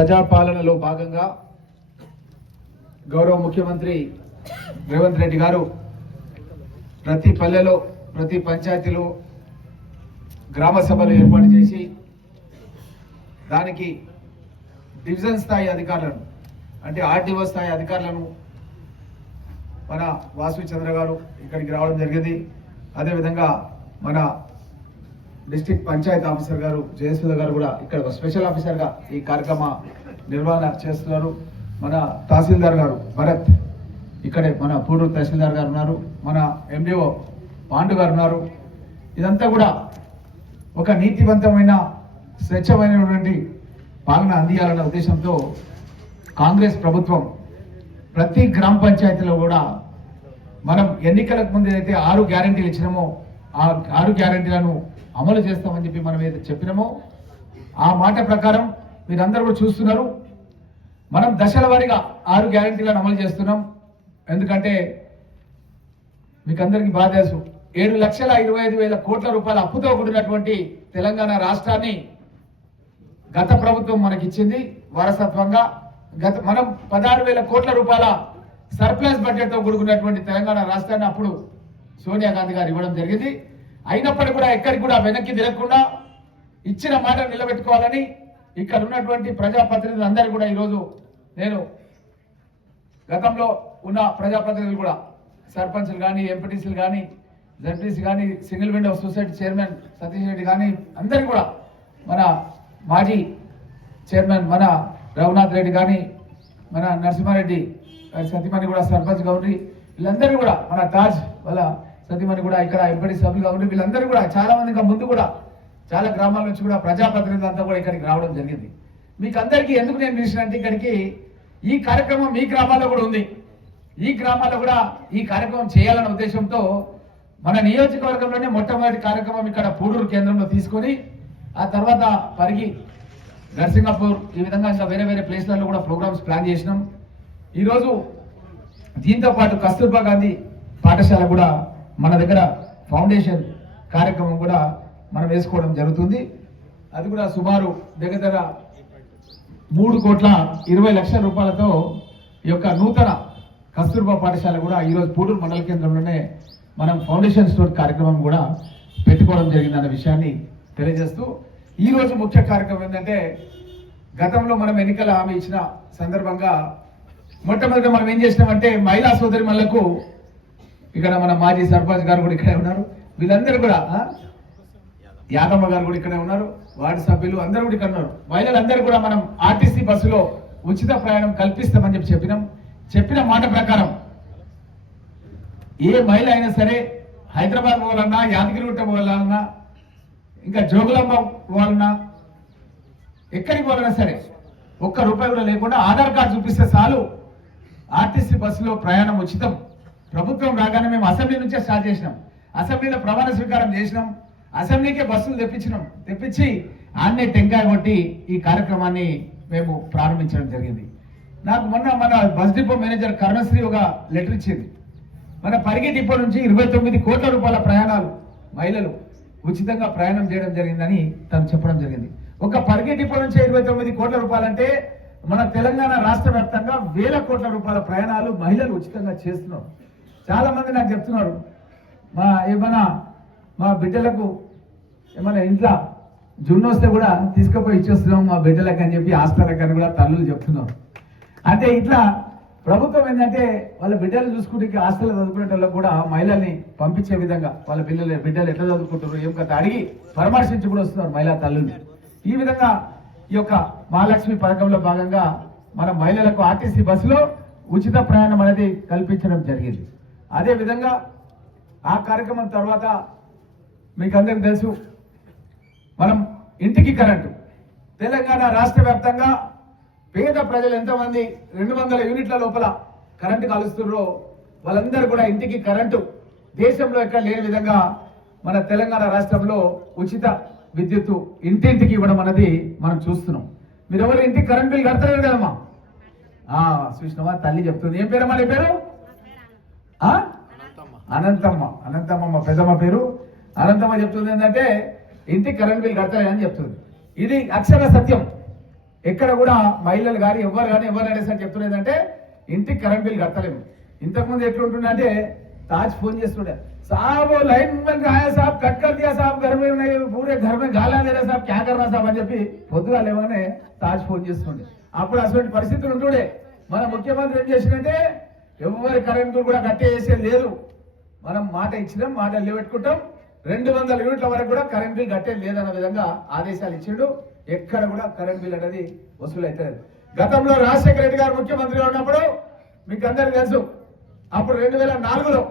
ప్రజాపాలనలో భాగంగా గౌరవ ముఖ్యమంత్రి రేవంత్ రెడ్డి గారు ప్రతి పల్లెలో ప్రతి పంచాయతీలో గ్రామ సభలు ఏర్పాటు చేసి దానికి డివిజన్ స్థాయి అధికారులను అంటే ఆర్టీఓ స్థాయి అధికారులను మన వాసు చంద్ర గారు ఇక్కడికి రావడం జరిగింది. అదేవిధంగా మన డిస్ట్రిక్ట్ పంచాయత్ ఆఫీసర్ గారు జయసుధ గారు కూడా ఇక్కడ స్పెషల్ ఆఫీసర్గా ఈ కార్యక్రమ నిర్వహణ చేస్తున్నారు. మన తహసీల్దార్ గారు భరత్ ఇక్కడే మన పూడూరు తహసీల్దార్ గారు ఉన్నారు. మన ఎండిఓ పాండు గారు ఉన్నారు. ఇదంతా కూడా ఒక నీతివంతమైన స్వచ్ఛమైనటువంటి పాలన అందియాలన్న ఉద్దేశంతో కాంగ్రెస్ ప్రభుత్వం ప్రతి గ్రామ పంచాయతీలో కూడా మనం ఎన్నికలకు ముందు ఏదైతే 6 గ్యారెంటీలు ఇచ్చినామో ఆ 6 గ్యారెంటీలను అమలు చేస్తామని చెప్పి మనం ఏదైతే చెప్పినామో ఆ మాట ప్రకారం మీరందరూ కూడా చూస్తున్నారు. మనం దశల వారీగా 6 గ్యారెంటీలను అమలు చేస్తున్నాం. ఎందుకంటే మీకు అందరికీ బాగా తెలుసు 7,25,000 కోట్ల రూపాయల అప్పుతో కూడినటువంటి తెలంగాణ రాష్ట్రాన్ని గత ప్రభుత్వం మనకిచ్చింది వారసత్వంగా. మనం 16,000 కోట్ల రూపాయల సర్ప్లస్ బడ్జెట్తో కూడుకున్నటువంటి తెలంగాణ రాష్ట్రాన్ని అప్పుడు సోనియా గాంధీ గారు ఇవ్వడం జరిగింది. అయినప్పటికీ కూడా ఎక్కడికి కూడా వెనక్కి తిరగకుండా ఇచ్చిన మాట నిలబెట్టుకోవాలని ఇక్కడ ఉన్నటువంటి ప్రజాప్రతినిధులు అందరూ కూడా ఈరోజు నేను గతంలో ఉన్న ప్రజాప్రతినిధులు కూడా సర్పంచ్లు కానీ ఎంపీటీసీలు కానీ జడ్పీసీ కానీ single window society chairman Satish Reddy కానీ అందరికీ కూడా మన మాజీ చైర్మన్ మన రఘునాథ్ రెడ్డి కానీ మన నరసింహారెడ్డి సతీమణి కూడా సర్పంచ్ గౌరీ వీళ్ళందరూ కూడా మన తాజ్ వాళ్ళ సతీమణి కూడా ఇక్కడ ఎంపీటీ సభ్యులు గౌరీ వీళ్ళందరూ కూడా చాలా మంది ఇంకా ముందు కూడా చాలా గ్రామాల నుంచి కూడా ప్రజాప్రతినిధులు అంతా కూడా ఇక్కడికి రావడం జరిగింది. మీకు అందరికీ ఎందుకు నేను పిలిచినంటే ఇక్కడికి ఈ కార్యక్రమం మీ గ్రామాల్లో కూడా ఉంది. ఈ గ్రామాల్లో కూడా ఈ కార్యక్రమం చేయాలన్న ఉద్దేశంతో మన నియోజకవర్గంలోనే మొట్టమొదటి కార్యక్రమం ఇక్కడ పూడూరు కేంద్రంలో తీసుకొని ఆ తర్వాత పరిగి నర్సింగాపూర్ ఈ విధంగా ఇంకా వేరే వేరే ప్లేస్లలో కూడా ప్రోగ్రామ్స్ ప్లాన్ చేసినాం. ఈరోజు దీంతో పాటు కస్తూర్బా గాంధీ పాఠశాల కూడా మన దగ్గర ఫౌండేషన్ కార్యక్రమం కూడా మనం వేసుకోవడం జరుగుతుంది. అది కూడా సుమారు దగ్గర 3,20,00,000 రూపాయలతో ఈ యొక్క నూతన కస్తూర్బా పాఠశాల కూడా ఈరోజు పూడూరు మండల కేంద్రంలోనే మనం ఫౌండేషన్ స్టోర్ కార్యక్రమం కూడా పెట్టుకోవడం జరిగిందన్న విషయాన్ని తెలియజేస్తూ ఈరోజు ముఖ్య కార్యక్రమం ఏంటంటే గతంలో మనం ఎన్నికల హామీ ఇచ్చిన సందర్భంగా మొట్టమొదటి మనం ఏం చేసినామంటే మహిళా సోదరి మళ్ళకు ఇక్కడ మన మాజీ సర్పంచ్ గారు కూడా ఇక్కడే ఉన్నారు. వీళ్ళందరూ కూడా యాదమ్మ గారు కూడా ఇక్కడే ఉన్నారు. వార్డు సభ్యులు అందరూ కూడా ఇక్కడ ఉన్నారు. మహిళలందరూ కూడా మనం ఆర్టీసీ బస్సులో ఉచిత ప్రయాణం కల్పిస్తామని చెప్పిన మాట ప్రకారం ఏ మహిళ అయినా సరే హైదరాబాద్ పోవాలన్నా యాదగిరిగుట్ట పోవాలన్నా ఇంకా జోగులాంబ పోవాలన్నా ఎక్కడికి పోవాలన్నా సరే ₹1 కూడా లేకుండా ఆధార్ కార్డు చూపిస్తే చాలు ఆర్టీసీ బస్సులో ప్రయాణం ఉచితం. ప్రభుత్వం రాగానే మేము అసెంబ్లీ నుంచే స్టార్ట్ చేసినాం. అసెంబ్లీలో ప్రమాణ స్వీకారం చేసినాం. అసెంబ్లీకే బస్సులు తెప్పించి ఆన్నే టెంకాయ కొట్టి ఈ కార్యక్రమాన్ని మేము ప్రారంభించడం జరిగింది. నాకు మొన్న మన బస్ డిపో మేనేజర్ కరుణశ్రీ ఒక లెటర్ ఇచ్చింది. మన పరిగి డిపో నుంచి 29 కోట్ల రూపాయల ప్రయాణాలు మహిళలు ఉచితంగా ప్రయాణం చేయడం జరిగిందని తను చెప్పడం జరిగింది. ఒక పరిగి డిపో నుంచి 29 కోట్ల రూపాయలంటే మన తెలంగాణ రాష్ట్ర వ్యాప్తంగా 1,000 కోట్ల రూపాయల ప్రయాణాలు మహిళలు ఉచితంగా చేస్తున్నారు. చాలా మంది నాకు చెప్తున్నారు మా బిడ్డలకు ఏమైనా ఇంట్లో జున్ను వస్తే కూడా తీసుకుపోయి ఇచ్చేస్తున్నాం మా బిడ్డలకు అని చెప్పి హాస్టల్లకు అని కూడా తల్లులు చెప్తున్నారు. అంటే ఇట్లా ప్రభుత్వం ఏంటంటే వాళ్ళ బిడ్డలు చూసుకుంటే హాస్టల్లో చదువుకునే వాళ్ళకు కూడా మహిళల్ని పంపించే విధంగా వాళ్ళ బిడ్డలు ఎట్లా చదువుకుంటారు ఏం కథ అడిగి పరామర్శించి కూడా వస్తున్నారు మహిళా తల్లులు. ఈ విధంగా ఈ యొక్క మహాలక్ష్మి పథకంలో భాగంగా మన మహిళలకు ఆర్టీసీ బస్సులో ఉచిత ప్రయాణం అనేది కల్పించడం జరిగింది. అదే విధంగా ఆ కార్యక్రమం తర్వాత మీకు అందరికీ తెలుసు మనం ఇంటికి కరెంటు తెలంగాణ రాష్ట్ర వ్యాప్తంగా పేద ప్రజలు ఎంతమంది 200 యూనిట్ల లోపల కరెంటు కలుస్తున్నారో వాళ్ళందరూ కూడా ఇంటికి కరెంటు దేశంలో ఎక్కడ లేని విధంగా మన తెలంగాణ రాష్ట్రంలో ఉచిత విద్యుత్తు ఇంటింటికి ఇవ్వడం అనేది మనం చూస్తున్నాం. మీరు ఎవరు ఇంటికి కరెంట్ బిల్ కడతలేరు కదమ్మా? చూసినావా తల్లి చెప్తుంది. ఏం పేరమ్మా నీ పేరు? అనంతమ్మ పెద్దమ్మ పేరు అనంతమ్మ చెప్తుంది ఏంటంటే ఇంటికి కరెంట్ బిల్ కడతాయని చెప్తుంది. ఇది అక్షర సత్యం. ఎక్కడ కూడా మహిళలు కానీ ఎవరైనా సరే చెప్తున్నదంటే ఇంటికి కరెంట్ బిల్ కట్టలేము. ఇంతకుముందు ఎట్లుంటుందంటే తాజ్ ఫోన్ చేస్తుండే, साहब लाइन में आया साहब कट कर दिया साहब घर में नहीं पूरे घर में गाला दे रहा साहब क्या करना साहब అని చెప్పి పొద్దుగా లేవనే తాజ్ ఫోన్ చేస్తుండే. అప్పుడు అటువంటి పరిస్థితులు ఉంటుండే. మన ముఖ్యమంత్రి ఏం చేసిందంటే ఎవరి కరెంట్ బిల్ కూడా కట్టేసేది లేదు. మనం మాట ఇచ్చినాం, మాట నిలబెట్టుకుంటాం. 200 యూనిట్ల వరకు కూడా కరెంట్ బిల్ కట్టేది లేదన్న విధంగా ఆదేశాలు ఇచ్చిండు. ఎక్కడ కూడా కరెంట్ బిల్ అనేది వసూలు అవుతుంది. గతంలో రాజశేఖర రెడ్డి గారు ముఖ్యమంత్రిగా ఉన్నప్పుడు మీకు అందరికీ తెలుసు, అప్పుడు 2004లో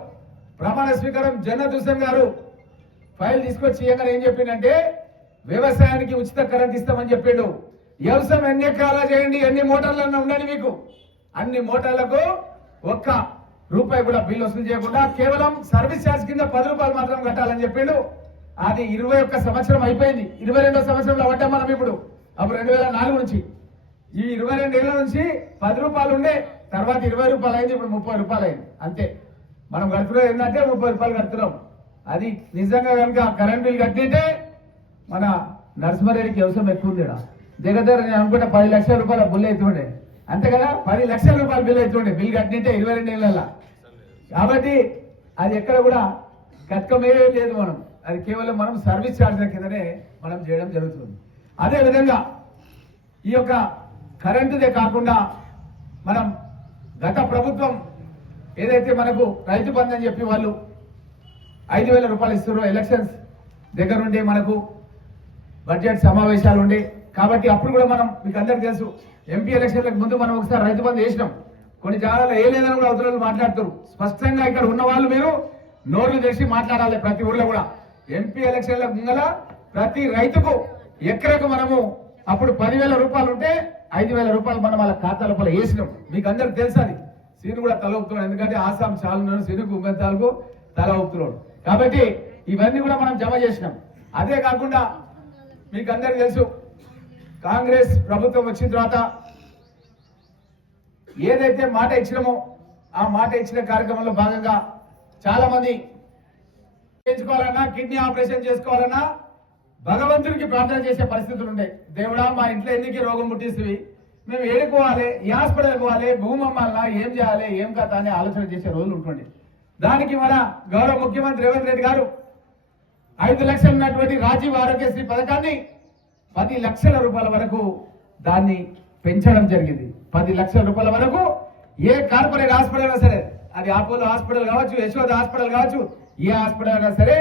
ప్రమాణ స్వీకారం జగన్ హుసేన్ గారు ఫైల్ తీసుకొచ్చి ఏం చెప్పిండంటే వ్యవసాయానికి ఉచిత కరెంట్ ఇస్తామని చెప్పిండు. వ్యవసాయం ఎన్ని ఎకరాలు చేయండి, ఎన్ని మోటార్లన్నా ఉండండి, మీకు అన్ని మోటార్లకు ఒక్క రూపాయి కూడా బిల్ వసూలు చేయకుండా కేవలం సర్వీస్ ఛార్జ్ కింద 10 రూపాయలు మాత్రం కట్టాలని చెప్పిండు. అది 21 సంవత్సరం అయిపోయింది. 22వ సంవత్సరంలో పడ్డాం మనం ఇప్పుడు. అప్పుడు 2004 నుంచి ఈ 22 ఏళ్ల నుంచి 10 రూపాయలు ఉండే, తర్వాత 20 రూపాయలు అయింది, ఇప్పుడు 30 రూపాయలు అయింది. అంతే. మనం కడుతున్నాం ఏంటంటే 30 రూపాయలు కడుతున్నాం. అది నిజంగా కనుక కరెంట్ బిల్ కట్టింటే మన నరసింహారెడ్డికి వ్యవసాయం ఎక్కువ ఉంది. దగ్గర నేను అనుకుంటే 10 లక్షల రూపాయల బిల్ అవుతుండే, అంతే కదా. 10 లక్షల రూపాయల బిల్ అవుతుండే బిల్ కట్టింటే 22 ఏళ్ళ. కాబట్టి అది ఎక్కడ కూడా కట్టమే లేదు. మనం అది కేవలం మనం సర్వీస్ ఛార్జ్ల కిందనే మనం చేయడం జరుగుతుంది. అదే విధంగా ఈ యొక్క కరెంటుదే కాకుండా మనం గత ప్రభుత్వం ఏదైతే మనకు రైతు బంధు అని చెప్పి వాళ్ళు 5,000 రూపాయలు ఇస్తున్నారు. ఎలక్షన్స్ దగ్గర ఉండే మనకు బడ్జెట్ సమావేశాలు ఉండే కాబట్టి అప్పుడు కూడా మనం మీకు అందరికీ తెలుసు, ఎంపీ ఎలక్షన్లకు ముందు మనం ఒకసారి రైతు బంధు వేసినాం. కొన్ని జాగాలో ఏ లేదని కూడా అవతల మాట్లాడుతారు. స్పష్టంగా ఇక్కడ ఉన్న వాళ్ళు మీరు నోర్లు తెరిచి మాట్లాడాలి. ప్రతి ఊర్లో కూడా ఎంపీ ఎలక్షన్ల ముంగల ప్రతి రైతుకు ఎకరకు మనము అప్పుడు 10,000 రూపాయలు ఉంటే 5,000 రూపాయలు మనం వాళ్ళ ఖాతాల పల వేసినాం. మీకు అందరికి తెలుసు. అది సీను కూడా తల ఊపుతున్నాడు, ఎందుకంటే ఆసాం చాలున్నాడు, సీనుకు ఉమ్మెతాలకు తల ఊపుతున్నాడు. కాబట్టి ఇవన్నీ కూడా మనం జమ చేసినాం. అదే కాకుండా మీకు అందరికి తెలుసు, కాంగ్రెస్ ప్రభుత్వం వచ్చిన తర్వాత ఏదైతే మాట ఇచ్చినామో ఆ మాట ఇచ్చిన కార్యక్రమంలో భాగంగా చాలా మంది చేయించుకోవాలన్నా, కిడ్నీ ఆపరేషన్ చేసుకోవాలన్నా భగవంతుడికి ప్రార్థన చేసే పరిస్థితులు ఉండే. దేవుడా మా ఇంట్లో ఎందుకు రోగం పుట్టిస్తుంది, మేము ఏడుకోవాలి, ఈ హాస్పిటల్కి పోవాలి, భూమి అమ్మాలన్నా, ఏం చేయాలి, ఏం కథ అని ఆలోచన చేసే రోజులు ఉంటుండే. దానికి మన గౌరవ ముఖ్యమంత్రి రేవంత్ రెడ్డి గారు 5 లక్షలు ఉన్నటువంటి రాజీవ్ ఆరోగ్యశ్రీ పథకాన్ని 10 లక్షల రూపాయల వరకు దాన్ని పెంచడం జరిగింది. 10 లక్షల రూపాయల వరకు ఏ కార్పొరేట్ హాస్పిటల్ అయినా సరే, అది అపోలో హాస్పిటల్ కావచ్చు, యశోద హాస్పిటల్ కావచ్చు, ఏ హాస్పిటల్ అయినా సరే,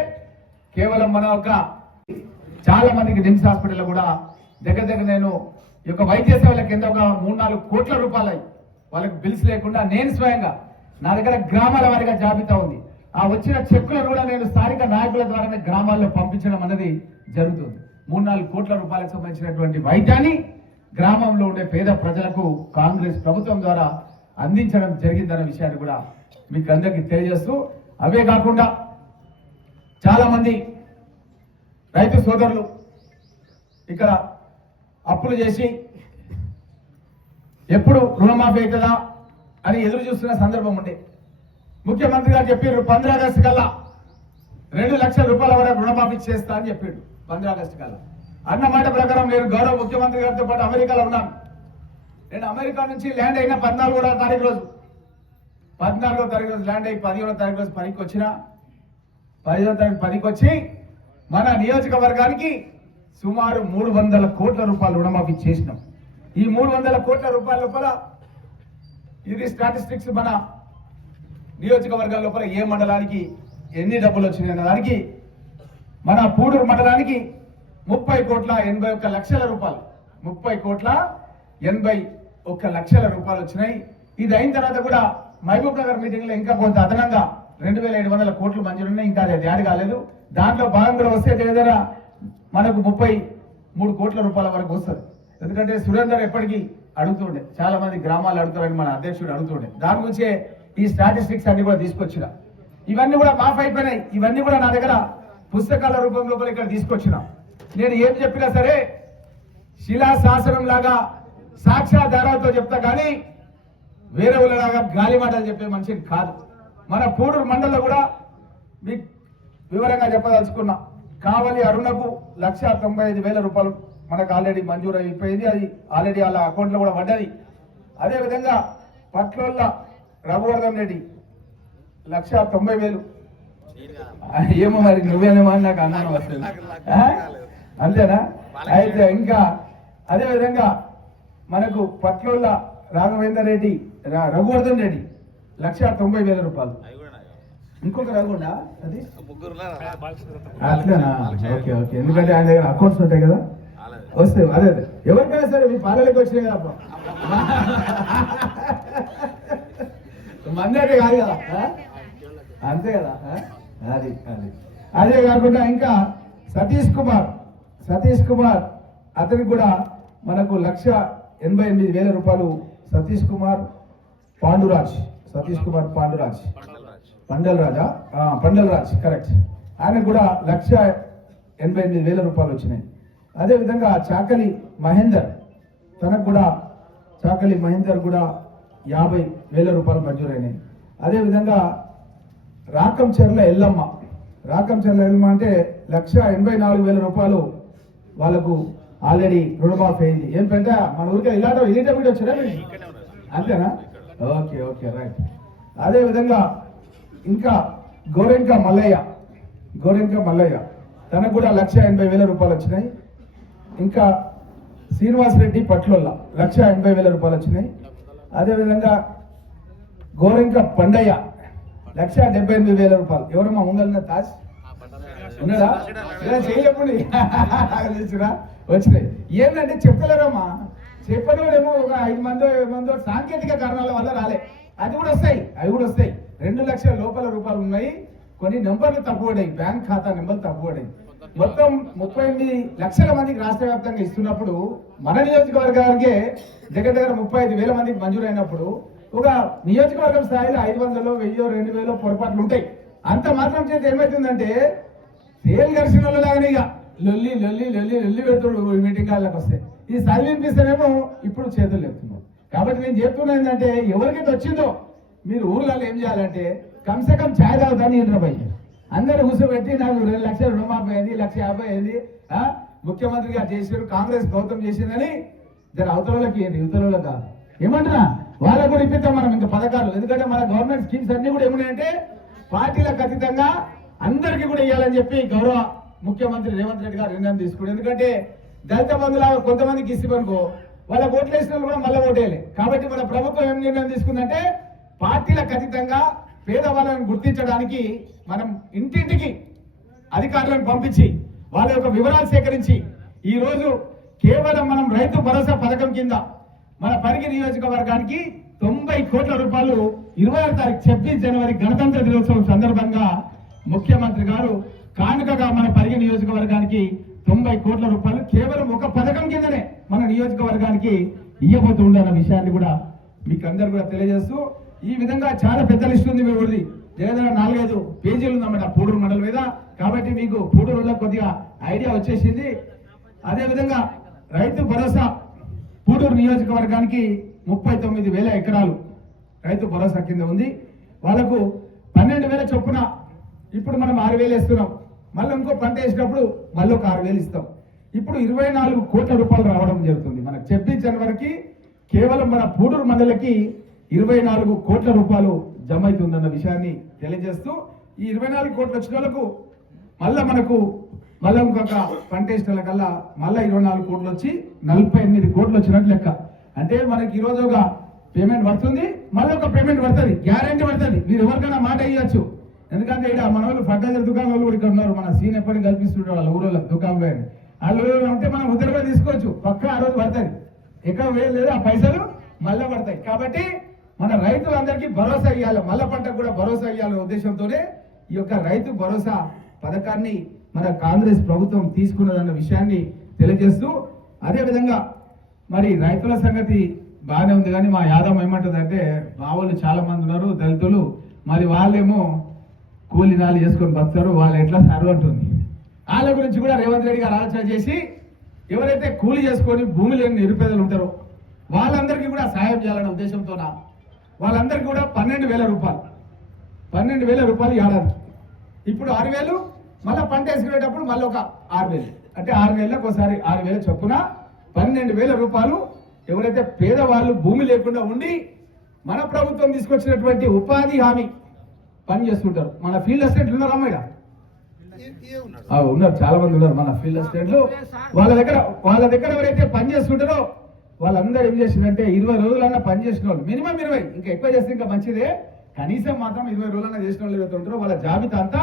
కేవలం మన ఒక చాలా మందికి నిమ్స్ హాస్పిటల్ కూడా దగ్గర నేను ఈ యొక్క వైద్య సేవల కింద ఒక 3-4 కోట్ల రూపాయలు వాళ్ళకి బిల్స్ లేకుండా నేను స్వయంగా నా దగ్గర గ్రామాల వారిగా జాబితా ఉంది. ఆ వచ్చిన చెక్కులను కూడా నేను స్థానిక నాయకుల ద్వారానే గ్రామాల్లో పంపించడం అనేది జరుగుతుంది. 3-4 కోట్ల రూపాయలకు సంబంధించినటువంటి వైద్యాన్ని గ్రామంలో ఉండే పేద ప్రజలకు కాంగ్రెస్ ప్రభుత్వం ద్వారా అందించడం జరిగిందన్న విషయాన్ని కూడా మీకు అందరికీ తెలియజేస్తూ, అవే కాకుండా చాలా మంది రైతు సోదరులు ఇక్కడ అప్పులు చేసి ఎప్పుడు రుణమాఫీ అవుతుందా అని ఎదురు చూస్తున్న సందర్భం ఉండే. ముఖ్యమంత్రి గారు చెప్పారు 15 ఆగస్టు కల్లా 2 లక్షల రూపాయల వరకు రుణమాఫీ చేస్తా అని చెప్పాడు. 15 ఆగస్టు కల్లా అన్న మాట ప్రకారం నేను గౌరవ ముఖ్యమంత్రి గారితో పాటు అమెరికాలో ఉన్నాను. నేను అమెరికా నుంచి ల్యాండ్ అయిన 14వ తారీఖు రోజు, 14వ తారీఖు రోజు ల్యాండ్ అయ్యి 15వ తారీఖు రోజు పనికి వచ్చిన, 15వ తారీఖు పనికి వచ్చి మన నియోజకవర్గానికి సుమారు 300 కోట్ల రూపాయలు రుణమాఫీ చేసినాం. ఈ 300 కోట్ల రూపాయల లోపల ఇది స్టాటిస్టిక్స్ మన నియోజకవర్గాల లోపల ఏ మండలానికి ఎన్ని డబ్బులు వచ్చినాయి అన్న దానికి మన పూడూరు మండలానికి 30,81 లక్షల రూపాయలు, 30,81 లక్షల రూపాయలు వచ్చినాయి. ఇది అయిన తర్వాత కూడా మహబూబ్ నగర్ మీటింగ్ లో ఇంకా కొంత అదనంగా 2,700 కోట్లు మంజూరున్నాయి. ఇంకా అది యాడ్ కాలేదు. దాంట్లో భాగంగా వస్తే దగ్గర మనకు 33 కోట్ల రూపాయల వరకు వస్తుంది. ఎందుకంటే సురేందర్ ఎప్పటికీ అడుగుతుండే, చాలా మంది గ్రామాలు అడుగుతారని మన అధ్యక్షుడు అడుగుతుండే. దాని గురించే ఈ స్టాటిస్టిక్స్ అన్ని కూడా తీసుకొచ్చిన. ఇవన్నీ కూడా మాఫ్ అయిపోయినాయి. ఇవన్నీ కూడా నా దగ్గర పుస్తకాల రూపంలో ఇక్కడ తీసుకొచ్చిన. నేను ఏం చెప్పినా సరే శిలా శాసనం లాగా సాక్ష్యాధారాలతో చెప్తా, కానీ వేరే వాళ్ళలాగా గాలి మాటలు చెప్పే మనిషిని కాదు. మన పూడూరు మండలంలో కూడా మీకు వివరంగా చెప్పదలుచుకున్నా. కావలి అరుణకు 1,95,000 రూపాయలు మనకు ఆల్రెడీ మంజూరు అయిపోయింది, అది ఆల్రెడీ వాళ్ళ అకౌంట్లో కూడా పడ్డది. అదేవిధంగా పట్లోళ్ళ రఘువర్ధన్ రెడ్డి 1,90,000. ఏమో మరి నువ్వేనేమో అని నాకు అన్నాను వస్తుంది, అంతేనా? అయితే ఇంకా అదేవిధంగా మనకు పట్లోళ్ళ రాఘవేందర్ రెడ్డి రఘువర్ధన్ రెడ్డి 1,90,000 రూపాయలు. ఇంకొక రఘుండా అది అట్లేనా? ఓకే ఓకే, ఎందుకంటే ఆయన దగ్గర అకౌంట్స్ ఉంటాయి కదా, వస్తాయి. అదే అదే ఎవరికైనా సరే మీ పాలనకి వచ్చినాయి కదా, మందే కాదు కదా, అంతే కదా. అది అది అదే కాకుండా ఇంకా సతీష్ కుమార్ అతనికి కూడా మనకు 1,88,000 రూపాయలు. సతీష్ కుమార్ పాండురాజ్ పండల్రాజ్ కరెక్ట్. ఆయనకు కూడా 1,88,000 రూపాయలు వచ్చినాయి. అదేవిధంగా చాకలి మహేందర్ కూడా 50,000 రూపాయలు మంజూరైనాయి. అదేవిధంగా రాకంచెర్ల ఎల్లమ్మ అంటే 1,84,000 రూపాయలు వాళ్ళకు ఆల్రెడీ రుణమాఫీ అయింది. ఏం పెద్ద మన ఊరికే ఇలాంటి వీడియో వచ్చారా అంతేనా? Okay okay right. అదేవిధంగా ఇంకా గోరెంక మల్లయ్య తనకు కూడా 1,80,000 రూపాయలు వచ్చినాయి. ఇంకా శ్రీనివాస్ రెడ్డి పట్లోళ్ళ 1,80,000 రూపాయలు వచ్చినాయి. అదేవిధంగా గోరెంక పండయ్య 1,78,000 రూపాయలు. ఎవరమ్మా ఉండాలన్న తాజ్ ఉన్నాడా? చేయకుండా వచ్చినాయి. ఏంటంటే చెప్తలేరమ్మా, చెప్పలేమో ఒక 5 మందో సాంకేతిక కారణాల వల్ల రాలే. అవి కూడా వస్తాయి. 2 లక్షల లోపల రూపాయలు ఉన్నాయి. కొన్ని నెంబర్లు తప్పుపడ్డాయి, బ్యాంక్ ఖాతా నెంబర్లు తప్పుపడ్డాయి. మొత్తం 38 లక్షల మందికి రాష్ట్ర వ్యాప్తంగా ఇస్తున్నప్పుడు మన నియోజకవర్గానికే దగ్గర 35,000 మందికి మంజూరైనప్పుడు ఒక నియోజకవర్గం స్థాయిలో 500, 1000, 2,000 పొరపాట్లు ఉంటాయి. అంత మాత్రం చేత ఏమవుతుందంటే తేలు ఘర్షణ లాగానే ఇక లొల్లి పెడుతుడు మీటింగ్ కాళ్ళకి వస్తే. ఈ చదివినిపిస్తేనేమో ఇప్పుడు చేతులు చెప్తున్నాం. కాబట్టి నేను చెప్తున్నా ఏంటంటే ఎవరికైతే వచ్చిందో మీరు ఊర్లలో ఏం చేయాలంటే కమ్సే ఛాయ్ తాగుతాను ఇంటర్పై అందరూ కూర్చోబెట్టి నాకు 2 లక్షల రుణమాఫీ అయింది, 1,50,000 అయింది, ముఖ్యమంత్రిగా చేశారు, కాంగ్రెస్ ప్రభుత్వం చేసిందని జర అవతలకి యువతలకి ఏమంటున్నా వాళ్ళకు కూడా ఇప్పిస్తాం మనం ఇంకా పథకాలు. ఎందుకంటే మన గవర్నమెంట్ స్కీమ్స్ అన్ని కూడా ఏమున్నాయంటే పార్టీలకు అతీతంగా అందరికీ కూడా ఇవ్వాలని చెప్పి గౌరవ ముఖ్యమంత్రి రేవంత్ రెడ్డి గారు నిర్ణయం తీసుకున్నారు. ఎందుకంటే దళిత బంధువుల కొంతమందికి ఇస్తామనుకో వాళ్ళ ఓట్లు వేసిన వాళ్ళు కూడా మళ్ళీ ఓటేయాలి. కాబట్టి మన ప్రభుత్వం ఏం నిర్ణయం తీసుకుందంటే పార్టీలకు అతీతంగా పేదవాళ్ళని గుర్తించడానికి మనం ఇంటింటికి అధికారులను పంపించి వాళ్ళ యొక్క వివరాలు సేకరించి ఈ రోజు కేవలం మనం రైతు భరోసా పథకం కింద మన పరిగి నియోజకవర్గానికి 90 కోట్ల రూపాయలు 26 తారీఖు 26 జనవరి గణతంత్ర దినోత్సవం సందర్భంగా ముఖ్యమంత్రి గారు కానుకగా మన పరిగి నియోజకవర్గానికి 90 కోట్ల రూపాయలు కేవలం ఒక పథకం కిందనే మన నియోజకవర్గానికి ఇవ్వబోతుందన్న విషయాన్ని కూడా మీకు అందరు కూడా తెలియజేస్తూ, ఈ విధంగా చాలా పెద్ద లిస్ట్ ఉంది మీ ఊరిది. దగ్గర 4-5 పేజీలు ఉందన్నమాట పూడూరు మండలం మీద. కాబట్టి మీకు పూడూరులో కొద్దిగా ఐడియా వచ్చేసింది. అదేవిధంగా రైతు భరోసా పూడూరు నియోజకవర్గానికి 39,000 ఎకరాలు రైతు భరోసా కింద ఉంది. వాళ్ళకు 12,000 చొప్పున ఇప్పుడు మనం 6,000 ఇస్తున్నాం. మళ్ళీ ఇంకో పంట వేసినప్పుడు మళ్ళీ ఒక 6,000 ఇస్తాం. ఇప్పుడు 24 కోట్ల రూపాయలు రావడం జరుగుతుంది. మనకు 26 జనవరికి కేవలం మన పూడూరు మండలికి 24 కోట్ల రూపాయలు జమ అవుతుందన్న విషయాన్ని తెలియజేస్తూ, ఈ 24 కోట్లు వచ్చిన వాళ్ళకు మళ్ళీ ఇంకొక పంట వేసిన కల్లా మళ్ళీ 24 కోట్లు వచ్చి 48 కోట్లు వచ్చినట్టు లెక్క. అంటే మనకి ఈ రోజు ఒక పేమెంట్ పడుతుంది, మళ్ళీ ఒక పేమెంట్ పడుతుంది, గ్యారంటీ పడుతుంది. మీరు ఎవరికైనా మాట ఇవ్వచ్చు. ఎందుకంటే ఇక్కడ మన వాళ్ళు ఫర్టిలైజర్ దుకాణం వాళ్ళు కూడా ఇక్కడ ఉన్నారు. మన సీన్ ఎప్పటికీ కల్పిస్తుంటారు వాళ్ళ ఊళ్ళో దుకాణం పోయి వాళ్ళు ఉంటే మనం ఉత్తరగా తీసుకోవచ్చు. పక్క ఆ రోజు పడుతుంది, ఎక్కడ వేయలేదు, ఆ పైసలు మళ్ళీ పడతాయి. కాబట్టి మన రైతులందరికీ భరోసా ఇవ్వాలి, మళ్ళా పంటకు కూడా భరోసా ఇవ్వాలనే ఉద్దేశంతోనే ఈ యొక్క రైతు భరోసా పథకాన్ని మన కాంగ్రెస్ ప్రభుత్వం తీసుకున్నదన్న విషయాన్ని తెలియజేస్తూ, అదేవిధంగా మరి రైతుల సంగతి బాగానే ఉంది. కానీ మా యాదవ్ ఏమంటుందంటే మా వాళ్ళు చాలా మంది ఉన్నారు దళితులు, మరి వాళ్ళేమో కూలి నాలు చేసుకొని బతుకుతారు, వాళ్ళు ఎట్లా సారు అంటుంది. వాళ్ళ గురించి కూడా రేవంత్ రెడ్డి గారు ఆలోచన చేసి ఎవరైతే కూలి చేసుకొని భూమి లేని నిరుపేదలు ఉంటారో వాళ్ళందరికీ కూడా సాయం చేయాలనే ఉద్దేశంతో వాళ్ళందరికీ కూడా 12,000 రూపాయలు ఏడాది. ఇప్పుడు 6,000, మళ్ళీ పంట వేసుకునేటప్పుడు మళ్ళీ ఒక 6,000, అంటే 6 నెలలకు ఒకసారి 6,000 చొప్పున 12,000 రూపాయలు ఎవరైతే పేదవాళ్ళు భూమి లేకుండా ఉండి మన ప్రభుత్వం తీసుకొచ్చినటువంటి ఉపాధి హామీ పని చేస్తుంటారు. మన ఫీల్డ్ అసిస్టెంట్లు ఉన్నారా అమ్మాయి? ఉన్నారు, చాలా మంది ఉన్నారు మన ఫీల్డ్ అసిస్టెంట్లు. వాళ్ళ దగ్గర ఎవరైతే పని చేస్తుంటారో వాళ్ళందరూ ఏం చేసిందంటే 20 రోజులన్నా పని చేసిన వాళ్ళు, మినిమం 20, ఇంకా ఎక్కువ చేస్తే ఇంకా మంచిదే, కనీసం మాత్రం 20 రోజులన్నా చేసిన వాళ్ళు ఎవరైతే ఉంటారో వాళ్ళ జాబితా అంతా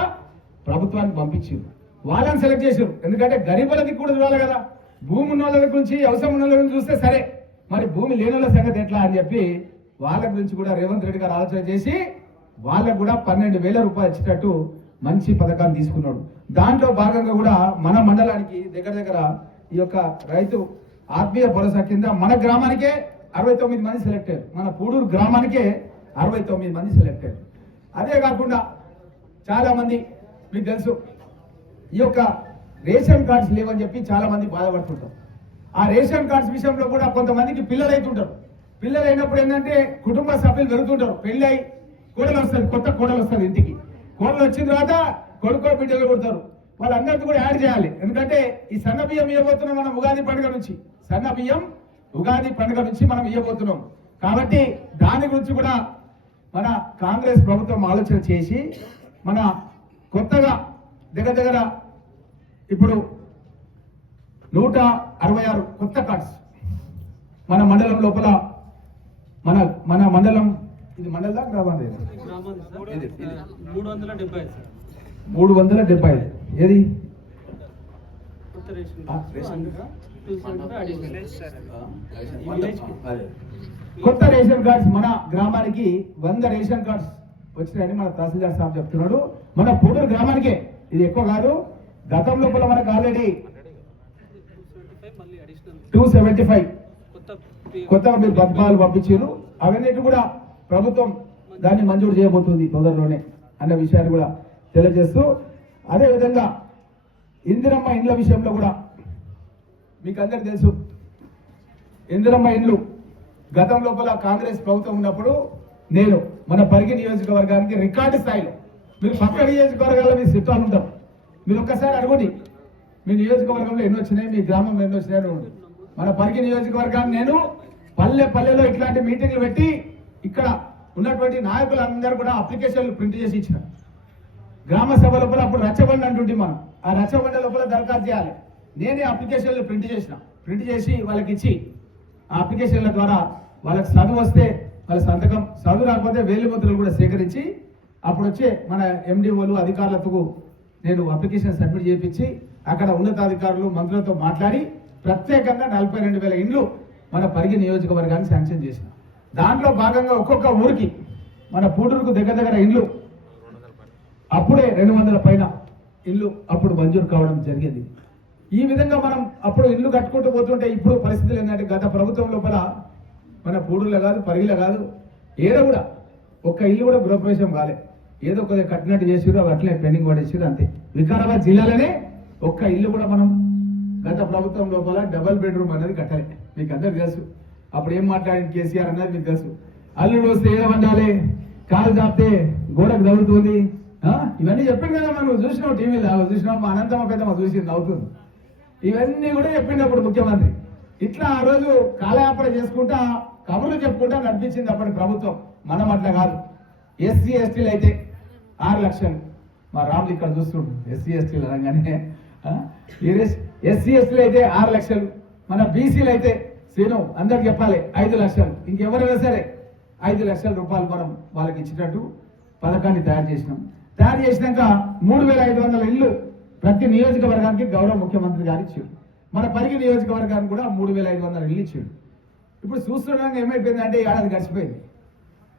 ప్రభుత్వానికి పంపించారు. వాళ్ళని సెలెక్ట్ చేశారు. ఎందుకంటే గరీబులకి కూడా చూడాలి కదా, భూమి ఉన్న వాళ్ళ గురించి, అవసరం ఉన్న వాళ్ళ గురించి చూస్తే సరే, మరి భూమి లేని వాళ్ళ సంగతి ఎట్లా అని చెప్పి వాళ్ళ గురించి కూడా రేవంత్ రెడ్డి గారు ఆలోచన చేసి వాళ్ళకు కూడా 12,000 రూపాయలు ఇచ్చేటట్టు మంచి పథకాన్ని తీసుకున్నాడు. దాంట్లో భాగంగా కూడా మన మండలానికి దగ్గర ఈ యొక్క రైతు ఆత్మీయ భరోసా కింద మన గ్రామానికే 69 మంది సెలెక్ట్ అయ్యారు. మన పూడూరు గ్రామానికే 69 మంది సెలెక్ట్ అయ్యారు. అదే కాకుండా చాలా మంది మీకు తెలుసు ఈ యొక్క రేషన్ కార్డ్స్ లేవని చెప్పి చాలా మంది బాధపడుతుంటారు. ఆ రేషన్ కార్డ్స్ విషయంలో కూడా కొంతమందికి పిల్లలు అవుతుంటారు. పిల్లలు అయినప్పుడు ఏంటంటే కుటుంబ సభ్యులు పెరుగుతుంటారు. పెళ్ళి అయి కోడలు వస్తుంది, కొత్త కోడలు వస్తుంది ఇంటికి. కోడలు వచ్చిన తర్వాత కొడుకో బిడ్డలు కొడతారు. వాళ్ళందరికీ కూడా యాడ్ చేయాలి. ఎందుకంటే ఈ సన్న బియ్యం ఇవ్వబోతున్నాం మనం ఉగాది పండుగ నుంచి. సన్న బియ్యం ఉగాది పండుగ నుంచి మనం ఇవ్వబోతున్నాం. కాబట్టి దాని గురించి కూడా మన కాంగ్రెస్ ప్రభుత్వం ఆలోచన చేసి మన కొత్తగా దగ్గర ఇప్పుడు 166 కొత్త కార్డ్స్ మన మండలం లోపల మన మండలం, ఇది మండలం గ్రామం 375 ఏది కొత్త రేషన్ కార్డ్స్ మన గ్రామానికి 100 రేషన్ కార్డ్స్ వచ్చినాయని మన తహసీల్దార్ సాబ్ చెప్తున్నాడు. మన పూడూరు గ్రామానికే, ఇది ఎక్కువ కాదు. గతం లోపల మనకు ఆల్రెడీ 275 కొత్తగా మీరు పథకాలు పంపించారు. అవన్నీ కూడా ప్రభుత్వం దాన్ని మంజూరు చేయబోతుంది తొందరలోనే అన్న విషయాన్ని కూడా తెలియజేస్తూ, అదేవిధంగా ఇందిరమ్మ ఇండ్ల విషయంలో కూడా మీకు అందరికీ తెలుసు. ఇందిరమ్మ ఇండ్లు గతం లోపల కాంగ్రెస్ ప్రభుత్వం ఉన్నప్పుడు నేను మన పరిగి నియోజకవర్గానికి రికార్డు స్థాయిలో, మీరు పక్క నియోజకవర్గాల్లో మీరు సిట్టాలు ఉంటారు, మీరు ఒక్కసారి అడగండి మీ నియోజకవర్గంలో ఎన్ని వచ్చినాయి, మీ గ్రామంలో ఎన్ని వచ్చినాయని ఉంటుంది. మన పరిగి నియోజకవర్గాన్ని నేను పల్లెలో ఇట్లాంటి మీటింగ్లు పెట్టి ఇక్కడ ఉన్నటువంటి నాయకులందరూ కూడా అప్లికేషన్లు ప్రింట్ చేసి ఇచ్చిన. గ్రామ సభ లోపల అప్పుడు రచ్చబండి అంటుంటే మనం ఆ రచ్చబండి లోపల దరఖాస్తు చేయాలి. నేనే అప్లికేషన్లు ప్రింట్ చేసి వాళ్ళకి ఇచ్చి ఆ అప్లికేషన్ల ద్వారా వాళ్ళకి చదువు వస్తే వాళ్ళ సంతకం, చదువు రాకపోతే వేలిముద్రలు కూడా సేకరించి అప్పుడు వచ్చే మన ఎండిఓలు అధికారులతో నేను అప్లికేషన్ సబ్మిట్ చేయించి అక్కడ ఉన్నతాధికారులు మంత్రులతో మాట్లాడి ప్రత్యేకంగా 42,000 ఇండ్లు మన పరిగి నియోజకవర్గాన్ని శాంక్షన్ చేసిన. దాంట్లో భాగంగా ఒక్కొక్క ఊరికి మన పూడూరుకు దగ్గర ఇండ్లు అప్పుడే 200 పైన ఇల్లు అప్పుడు మంజూరు కావడం జరిగింది. ఈ విధంగా మనం అప్పుడు ఇల్లు కట్టుకుంటూ పోతుంటే ఇప్పుడు పరిస్థితులు ఏంటంటే గత ప్రభుత్వం లోపల మన పూడూరులో కాదు, పరిగిలో కాదు, ఏదో కూడా ఒక్క ఇల్లు కూడా గృహప్రవేశం కాలే. ఏదో కొద్దిగా కట్టినట్టు చేసిరు, అవి అట్లే పెండింగ్ పడేసిరు అంతే. వికారాబాద్ జిల్లాలోనే ఒక్క ఇల్లు కూడా మనం గత ప్రభుత్వం లోపల డబల్ బెడ్రూమ్ అనేది కట్టాలి. మీకు అందరికి తెలుసు. అప్పుడు ఏం మాట్లాడింది కేసీఆర్ అన్నది మీకు తెలుసు. అల్లుడు వస్తే ఏదో వండాలి, కాలు చాపితే గోడకు తగులుతుంది, ఇవన్నీ చెప్పింది కదా. మనం చూసినాం, టీవీలో చూసినాం, మా అనంతమ్మ పెద్దమ్మ చూసింది అవుతుంది. ఇవన్నీ కూడా చెప్పిండప్పుడు ముఖ్యమంత్రి. ఇట్లా ఆ రోజు కాలయాపన చేసుకుంటా కబుర్లు చెప్పుకుంటా నడిపించింది అప్పటి ప్రభుత్వం. మనం అట్లా కాదు. ఎస్సీ ఎస్టీలు అయితే 6 లక్షలు, మా రాములు ఇక్కడ చూస్తుండ్రు ఎస్సీ ఎస్టీలు అనగానే, ఎస్సీ ఎస్టీలు అయితే 6 లక్షలు, మన బీసీలు అయితే శ్రీను అందరికి చెప్పాలి 5 లక్షలు, ఇంకెవరైనా సరే 5 లక్షల రూపాయలు మనం వాళ్ళకి ఇచ్చినట్టు పథకాన్ని తయారు చేసినాం. తయారు చేసినాక 3,500 ఇల్లు ప్రతి నియోజకవర్గానికి గౌరవ ముఖ్యమంత్రి గారు ఇచ్చాడు. మన పరిగి నియోజకవర్గానికి కూడా 3,500 ఇల్లు ఇచ్చాడు. ఇప్పుడు చూస్తుండగా ఏమైపోయిందంటే ఏడాది గడిచిపోయింది.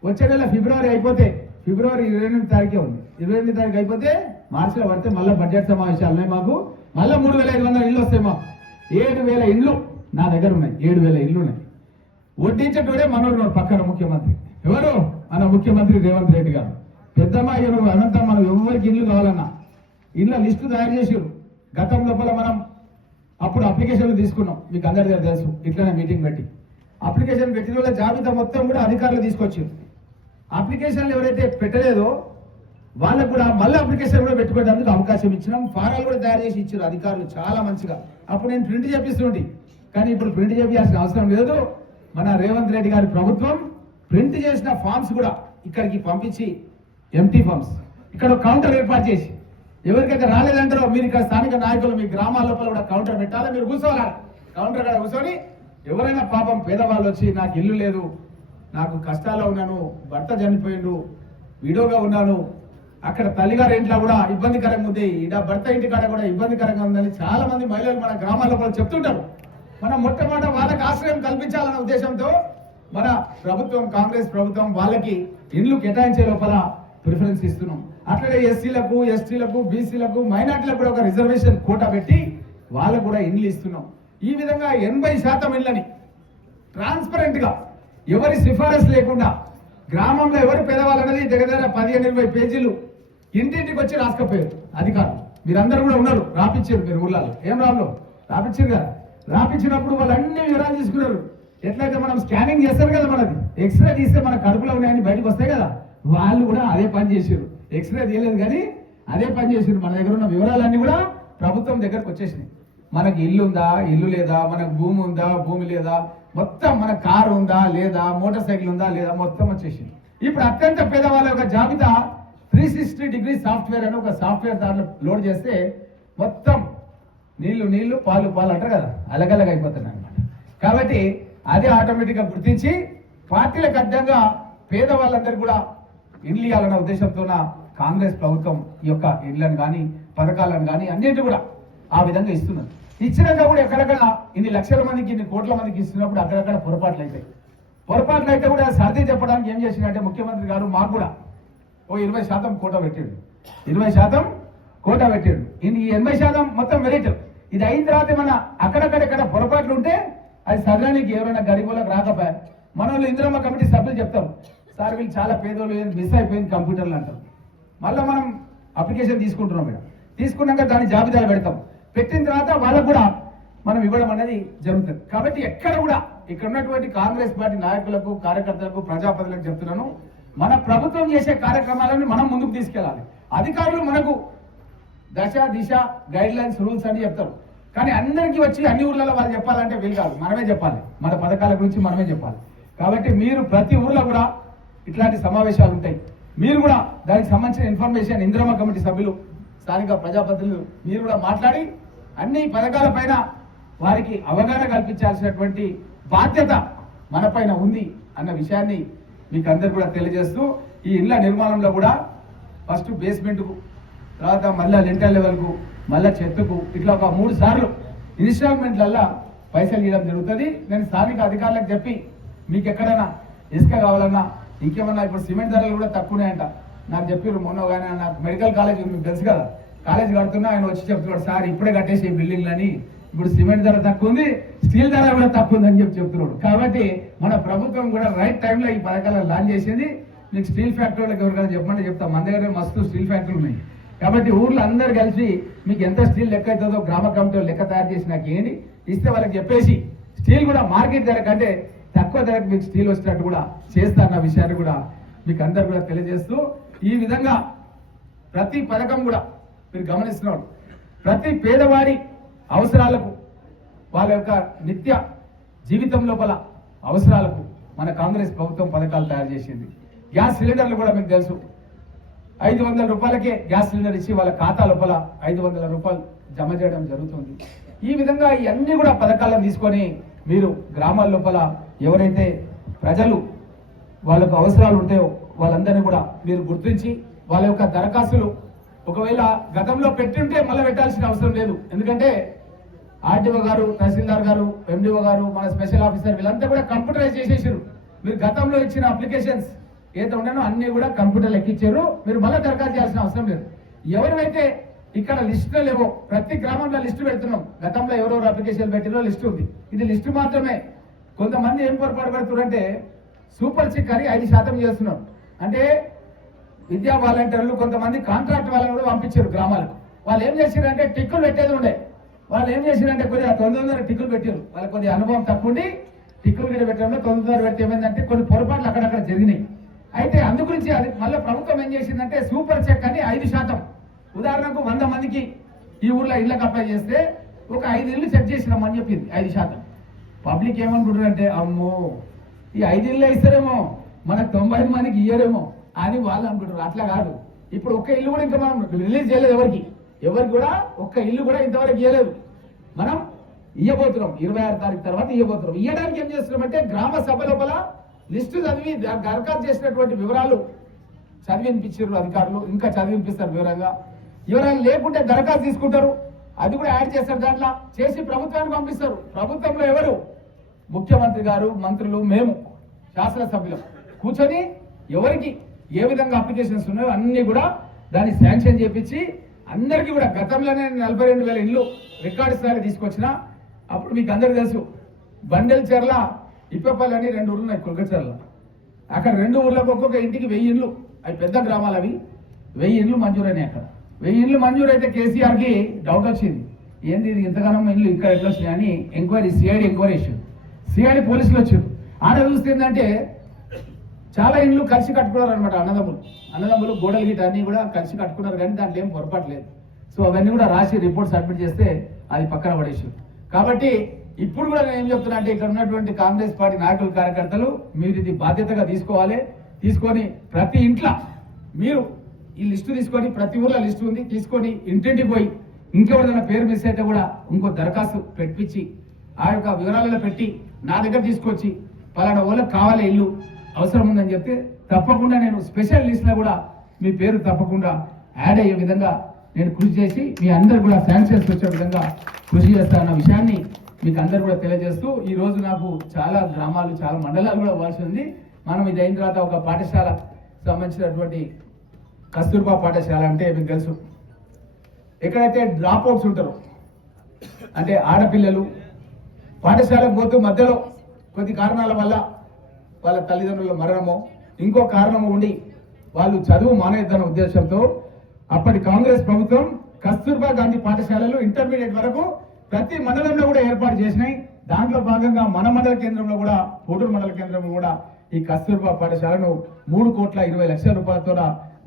వచ్చే నెల ఫిబ్రవరి అయిపోతే, ఫిబ్రవరి 28 తారీఖే ఉంది, 28 తారీఖు అయిపోతే మార్చిలో పడితే మళ్ళీ బడ్జెట్ సమావేశాలు ఉన్నాయి మాకు. మళ్ళీ 3,500 ఇల్లు వస్తాయి మాకు. 7,000 ఇల్లు నా దగ్గర ఉన్నాయి, 7,000 ఇల్లు ఉన్నాయి. వడ్డించేటోడే మనోడు పక్కన ముఖ్యమంత్రి. ఎవరు? మన ముఖ్యమంత్రి రేవంత్ రెడ్డి గారు. పెద్దమ్మ ఎవరు అనంతా మనం ఎవరికి ఇల్లు కావాలన్నా ఇళ్ళ లిస్టు తయారు చేసారు. గతం లోపల మనం అప్పుడు అప్లికేషన్లు తీసుకున్నాం, మీకు అందరి తెలుసు. ఇట్లనే మీటింగ్ పెట్టి అప్లికేషన్ పెట్టిన వాళ్ళ జాబితా మొత్తం కూడా అధికారులు తీసుకొచ్చారు. అప్లికేషన్లు ఎవరైతే పెట్టలేదో వాళ్ళకు కూడా మళ్ళీ అప్లికేషన్ కూడా పెట్టుకోవడానికి అవకాశం ఇచ్చినాం. ఫారాలు కూడా తయారు చేసి ఇచ్చారు అధికారులు చాలా మంచిగా. అప్పుడు నేను ప్రింట్ చేపిస్తుంటే, కానీ ఇప్పుడు ప్రింట్ చేయాల్సిన అవసరం లేదు. మన రేవంత్ రెడ్డి గారి ప్రభుత్వం ప్రింట్ చేసిన ఫామ్స్ కూడా ఇక్కడికి పంపించి, ఎంటీ ఫామ్స్ ఇక్కడ కౌంటర్ ఏర్పాటు చేసి, ఎవరికైతే రాలేదంటారో మీరు ఇక్కడ స్థానిక నాయకులు మీ గ్రామాల లోపల కూడా కౌంటర్ పెట్టాలి. మీరు కూర్చోవాలి కౌంటర్ కాడ కూర్చొని, ఎవరైనా పాపం పేదవాళ్ళు వచ్చి నాకు ఇల్లు లేదు, నాకు కష్టాల్లో ఉన్నాను, భర్త చనిపోయిండు, విడోగా ఉన్నాను, అక్కడ తల్లిగారి ఇంట్లో కూడా ఇబ్బందికరంగా ఉంది, ఇక్కడ భర్త ఇంటి కాడ కూడా ఇబ్బందికరంగా ఉందని చాలా మంది మహిళలు మన గ్రామాల్లో కూడా చెప్తుంటారు. మనం మొట్టమొదట వాళ్ళకి ఆశ్రయం కల్పించాలన్న ఉద్దేశంతో మన ప్రభుత్వం, కాంగ్రెస్ ప్రభుత్వం వాళ్ళకి ఇండ్లు కేటాయించే లోపల ప్రిఫరెన్స్ ఇస్తున్నాం. అట్లనే ఎస్సీలకు, ఎస్టీలకు, బీసీలకు, మైనార్టీలకు కూడా ఒక రిజర్వేషన్ కోటా పెట్టి వాళ్ళకు కూడా ఇండ్లు ఇస్తున్నాం. ఈ విధంగా 80% ఇళ్ళని ట్రాన్స్పరెంట్ గా ఎవరి సిఫారసు లేకుండా గ్రామంలో ఎవరు పేదవాళ్ళు అనేది దగ్గర 15-20 పేజీలు ఇంటింటికి వచ్చి రాసుకపోయారు అధికారులు. మీరందరూ కూడా ఉన్నారు, రాపించారు మీరు ఊళ్ళలో. ఏం రాళ్ళు రాపించారు కదా. రాపించినప్పుడు వాళ్ళు అన్ని వివరాలు తీసుకున్నారు. ఎట్లయితే మనం స్కానింగ్ చేస్తారు కదా, మనది ఎక్స్రే తీస్తే మన కడుపులో ఉన్నాయని బయటకు వస్తాయి కదా, వాళ్ళు కూడా అదే పని చేశారు. ఎక్స్రే తీయలేదు కానీ అదే పని చేశారు. మన దగ్గర ఉన్న వివరాలన్నీ కూడా ప్రభుత్వం దగ్గరకు వచ్చేసినాయి. మనకి ఇల్లు ఉందా, ఇల్లు లేదా, మనకు భూమి ఉందా, భూమి లేదా, మొత్తం మన కారు ఉందా లేదా, మోటార్ సైకిల్ ఉందా లేదా, మొత్తం వచ్చేసింది. ఇప్పుడు అత్యంత పేదవాళ్ళ యొక్క జాబితా 360 డిగ్రీ సాఫ్ట్వేర్ అని ఒక సాఫ్ట్వేర్ దాంట్లో లోడ్ చేస్తే మొత్తం నీళ్లు పాలు అంటారు కదా, అలగలగా అయిపోతున్నాయి అనమాట. కాబట్టి అదే ఆటోమేటిక్గా గుర్తించి పార్టీలకు అడ్డంగా పేదవాళ్ళందరూ కూడా ఇండ్లు ఇవ్వాలన్న ఉద్దేశంతో కాంగ్రెస్ ప్రభుత్వం ఈ యొక్క ఇండ్లను కానీ పథకాలను కానీ అన్నింటి కూడా ఆ విధంగా ఇస్తున్నారు. ఇచ్చినాక కూడా ఎక్కడెక్కడ ఇన్ని లక్షల మందికి, ఇన్ని కోట్ల మందికి ఇస్తున్నప్పుడు అక్కడక్కడ పొరపాట్లు అయితే కూడా సర్ది చెప్పడానికి ఏం చేసిందంటే ముఖ్యమంత్రి గారు మాకు కూడా ఓ 20% కోటా పెట్టాడు. 20% కోటా పెట్టాడు. ఈ 80% మొత్తం మెరిట్. ఇది అయిన తర్వాత మన అక్కడక్కడ పొరపాట్లు ఉంటే అది సదరానికి ఎవరైనా గరీబులకు రాకపోయా మన వాళ్ళు ఇందిరమ్మ కమిటీ సభ్యులు చెప్తాం, సార్ వీళ్ళు చాలా పేదోళ్ళు, మిస్ అయిపోయింది కంప్యూటర్లు అంటారు. మళ్ళీ మనం అప్లికేషన్ తీసుకుంటున్నాం. మేడం తీసుకున్నాక దాని జాబితాలు పెడతాం. పెట్టిన తర్వాత వాళ్ళకు కూడా మనం ఇవ్వడం అనేది జరుగుతుంది. కాబట్టి ఎక్కడ కూడా ఇక్కడ ఉన్నటువంటి కాంగ్రెస్ పార్టీ నాయకులకు, కార్యకర్తలకు, ప్రజాప్రతినిధులకు చెప్తున్నాను, మన ప్రభుత్వం చేసే కార్యక్రమాలను మనం ముందుకు తీసుకెళ్ళాలి. అధికారులు మనకు దశ దిశ గైడ్ లైన్స్ రూల్స్ అని చెప్తారు, కానీ అందరికీ వచ్చి అన్ని ఊర్లలో వాళ్ళు చెప్పాలంటే వీలు కాదు. మనమే చెప్పాలి, మన పథకాల గురించి మనమే చెప్పాలి. కాబట్టి మీరు ప్రతి ఊర్లో కూడా ఇట్లాంటి సమావేశాలు ఉంటాయి. మీరు కూడా దానికి సంబంధించిన ఇన్ఫర్మేషన్ ఇందిరమ్మ కమిటీ సభ్యులు, స్థానిక ప్రజాప్రతినిధులు మీరు కూడా మాట్లాడి అన్ని పథకాల పైన వారికి అవగాహన కల్పించాల్సినటువంటి బాధ్యత మన పైన ఉంది అన్న విషయాన్ని మీకు అందరు కూడా తెలియజేస్తూ, ఈ ఇళ్ల నిర్మాణంలో కూడా ఫస్ట్ బేస్మెంట్కు, తర్వాత మళ్ళీ లింటర్ లెవెల్కు, మళ్ళీ చెత్తకు, ఇట్లా ఒక 3 సార్లు ఇన్స్టాల్మెంట్లల్లో పైసలు ఇవ్వడం జరుగుతుంది. నేను స్థానిక అధికారులకు చెప్పి మీకు ఎక్కడైనా ఇసుక కావాలన్నా ఇంకేమన్నా, ఇప్పుడు సిమెంట్ ధరలు కూడా తక్కువనేయంట నాకు చెప్పారు మొన్న. కానీ నాకు మెడికల్ కాలేజ్ మీకు తెలుసు కదా, కాలేజ్ కడుతున్నా ఆయన వచ్చి చెప్తున్నాడు, సార్ ఇప్పుడే కట్టేసి బిల్డింగ్లని, ఇప్పుడు సిమెంట్ ధర తక్కువ ఉంది, స్టీల్ ధర కూడా తక్కువ ఉంది అని చెప్తున్నాడు. కాబట్టి మన ప్రభుత్వం కూడా రైట్ టైంలో ఈ పథకాలను లాంచ్ చేసింది. మీకు స్టీల్ ఫ్యాక్టరీలకు ఎవరికైనా చెప్పమంటే చెప్తాం, మన దగ్గర మస్తు స్టీల్ ఫ్యాక్టరీలు ఉన్నాయి. కాబట్టి ఊర్లో అందరు కలిసి మీకు ఎంత స్టీల్ లెక్క అవుతుందో గ్రామ కమిటీ లెక్క తయారు చేసి నాకు ఏంటి ఇస్తే వాళ్ళకి చెప్పేసి స్టీల్ కూడా మార్కెట్ ధర కంటే తక్కువ ధరకు మీకు స్టీల్ వచ్చినట్టు కూడా చేస్తారన్న విషయాన్ని కూడా మీకు అందరు కూడా తెలియజేస్తూ, ఈ విధంగా ప్రతి పథకం కూడా మీరు గమనిస్తున్నారు. ప్రతి పేదవాడి అవసరాలకు, వాళ్ళ యొక్క నిత్య జీవితం లోపల అవసరాలకు మన కాంగ్రెస్ ప్రభుత్వం పథకాలు తయారు చేసింది. గ్యాస్ సిలిండర్లు కూడా మీకు తెలుసు, 500 రూపాయలకే గ్యాస్ సిలిండర్ ఇచ్చి వాళ్ళ ఖాతా లోపల 500 రూపాయలు జమ చేయడం జరుగుతుంది. ఈ విధంగా ఇవన్నీ కూడా పథకాలను తీసుకొని మీరు గ్రామాల లోపల ఎవరైతే ప్రజలు వాళ్ళకు అవసరాలు ఉంటాయో వాళ్ళందరినీ కూడా మీరు గుర్తించి వాళ్ళ యొక్క దరఖాస్తులు ఒకవేళ గతంలో పెట్టుంటే మళ్ళీ పెట్టాల్సిన అవసరం లేదు. ఎందుకంటే ఆర్టీఓ గారు, తహసీల్దార్ గారు, ఎండిఓ గారు, మన స్పెషల్ ఆఫీసర్ వీళ్ళంతా కూడా కంప్యూటరైజ్ చేసేసారు. మీరు గతంలో ఇచ్చిన అప్లికేషన్స్ ఏదైతే ఉన్నానో అన్ని కూడా కంప్యూటర్లు ఎక్కించారు. మీరు మళ్ళీ దరఖాస్తు చేయాల్సిన అవసరం లేదు. ఎవరైతే ఇక్కడ లిస్టులో లేవో ప్రతి గ్రామంలో లిస్టు పెడుతున్నాం. గతంలో ఎవరెవరు అప్లికేషన్ పెట్టినో లిస్టు ఉంది. ఇది లిస్టు మాత్రమే. కొంతమంది ఏం పొరపాటు పడుతున్నారంటే సూపర్ చిక్ అని 5% చేస్తున్నారు. అంటే విద్యా వాలంటీర్లు, కొంతమంది కాంట్రాక్ట్ వాళ్ళని కూడా పంపించారు గ్రామాలకు. వాళ్ళు ఏం చేశారంటే టిక్కులు పెట్టేది ఉండే, వాళ్ళు ఏం చేశారంటే కొద్దిగా 900 టిక్కులు పెట్టారు. వాళ్ళకి కొద్దిగా అనుభవం తక్కువ ఉండి టిక్కులు కూడా పెట్టడంలో 900 పెడితే ఏమైందంటే కొన్ని పొరపాట్లు అక్కడక్కడ జరిగినాయి. అయితే అందు గురించి అది మళ్ళీ ప్రభుత్వం ఏం చేసిందంటే సూపర్ చెక్ అని 5%, ఉదాహరణకు 100 మందికి ఈ ఊర్లో ఇళ్ళకి అప్లై చేస్తే ఒక 5 ఇళ్ళు చెక్ చేసినామని చెప్పింది 5%. పబ్లిక్ ఏమనుకుంటారంటే అమ్మో ఈ 5 ఇళ్ళే ఇస్తారేమో మనకు 90 మందికి ఇయ్యరేమో అని వాళ్ళు అనుకుంటారు. అట్లా కాదు. ఇప్పుడు ఒక్క ఇల్లు కూడా ఇంకా మనం రిలీజ్ చేయలేదు, ఎవరికి కూడా ఒక్క ఇల్లు కూడా ఇంతవరకు ఇవ్వలేదు. మనం ఇవ్వబోతున్నాం 26 తారీఖు తర్వాత ఇవ్వబోతున్నాం. ఇవ్వడానికి ఏం చేస్తున్నామంటే గ్రామ సభ లోపల లిస్టు చదివి దరఖాస్తు చేసినటువంటి వివరాలు చదివినిపించారు అధికారులు, ఇంకా చదివినిపిస్తారు వివరాలు లేకుంటే దరఖాస్తు తీసుకుంటారు, అది కూడా యాడ్ చేస్తారు, దాంట్లో చేసి ప్రభుత్వానికి పంపిస్తారు. ప్రభుత్వంలో ఎవరు? ముఖ్యమంత్రి గారు, మంత్రులు, మేము శాసనసభ్యులు కూర్చొని ఎవరికి ఏ విధంగా అప్లికేషన్స్ ఉన్నాయో అన్ని కూడా దాన్ని శాంక్షన్ చేపించి అందరికీ కూడా గతంలోనే 42,000 ఇల్లు రికార్డు స్థాయిలో తీసుకొచ్చిన. అప్పుడు మీకు అందరికీ తెలుసు బండెల్ చెర్ల, ఇప్పపల్లి అని 2 ఊర్లు ఉన్నాయి కుల్కచర్ల. అక్కడ 2 ఊర్లకు ఒక్కొక్క ఇంటికి 1000 ఇళ్ళు, అవి పెద్ద గ్రామాలు, అవి 1000 ఇళ్ళు మంజూరైనాయి. అక్కడ 1000 ఇళ్ళు మంజూరైతే కేసీఆర్కి డౌట్ వచ్చింది, ఏంది ఇది ఇంతగానో ఇల్లు ఇక్కడ ఎట్లా వచ్చినాయి అని ఎంక్వైరీ, సిఐడి ఎంక్వైరీ ఇచ్చారు. సిఐడి పోలీసులు వచ్చారు. ఆడ చూస్తే ఏంటంటే చాలా ఇండ్లు కలిసి కట్టుకున్నారు అనమాట. అన్నదమ్ములు గోడలు గిట అన్ని కూడా కలిసి కట్టుకున్నారు, కానీ దాంట్లో ఏం పొరపాటు లేదు. సో అవన్నీ కూడా రాసి రిపోర్ట్ సబ్మిట్ చేస్తే అది పక్కన పడేసారు. కాబట్టి ఇప్పుడు కూడా నేను ఏం చెప్తున్నా అంటే ఇక్కడ ఉన్నటువంటి కాంగ్రెస్ పార్టీ నాయకులు, కార్యకర్తలు మీరు ఇది బాధ్యతగా తీసుకోవాలి. తీసుకొని ప్రతి ఇంట్లో మీరు ఈ లిస్టు తీసుకొని, ప్రతి ఊర్లో లిస్టు ఉంది, తీసుకొని ఇంటింటికి పోయి ఇంకెవరిదైనా పేరు మిస్ అయితే కూడా ఇంకో దరఖాస్తు పెట్టించి ఆ యొక్క వివరాలలో పెట్టి నా దగ్గర తీసుకొచ్చి పలానా వాళ్ళకి కావాలి ఇల్లు అవసరం ఉందని చెప్తే తప్పకుండా నేను స్పెషల్ లిస్ట్లో కూడా మీ పేరు తప్పకుండా యాడ్ అయ్యే విధంగా నేను కృషి చేసి మీ అందరు కూడా శాంక్షన్స్ వచ్చే విధంగా కృషి చేస్తానన్న విషయాన్ని మీకు అందరు కూడా తెలియజేస్తూ, ఈ రోజు నాకు చాలా గ్రామాలు, చాలా మండలాలు కూడా ఇవ్వాల్సి ఉంది. మనం ఇది అయిన తర్వాత ఒక పాఠశాల సంబంధించినటువంటి కస్తూర్బా పాఠశాల అంటే మీకు తెలుసు, ఎక్కడైతే డ్రాప్ అవుట్స్ ఉంటారో అంటే ఆడపిల్లలు పాఠశాలకు పోతూ మధ్యలో కొద్ది కారణాల వల్ల వాళ్ళ తల్లిదండ్రుల మరణమో ఇంకో కారణమో ఉండి వాళ్ళు చదువు మానేద్దన్న ఉద్దేశంతో అప్పటి కాంగ్రెస్ ప్రభుత్వం కస్తూర్బా గాంధీ పాఠశాలలు ఇంటర్మీడియట్ వరకు ప్రతి మండలంలో కూడా ఏర్పాటు చేసినాయి. దాంట్లో భాగంగా మన మండల కేంద్రంలో కూడా, కోటూరు మండల కేంద్రంలో కూడా ఈ కస్తూర్బా పాఠశాలను 3,20,00,000 రూపాయలతో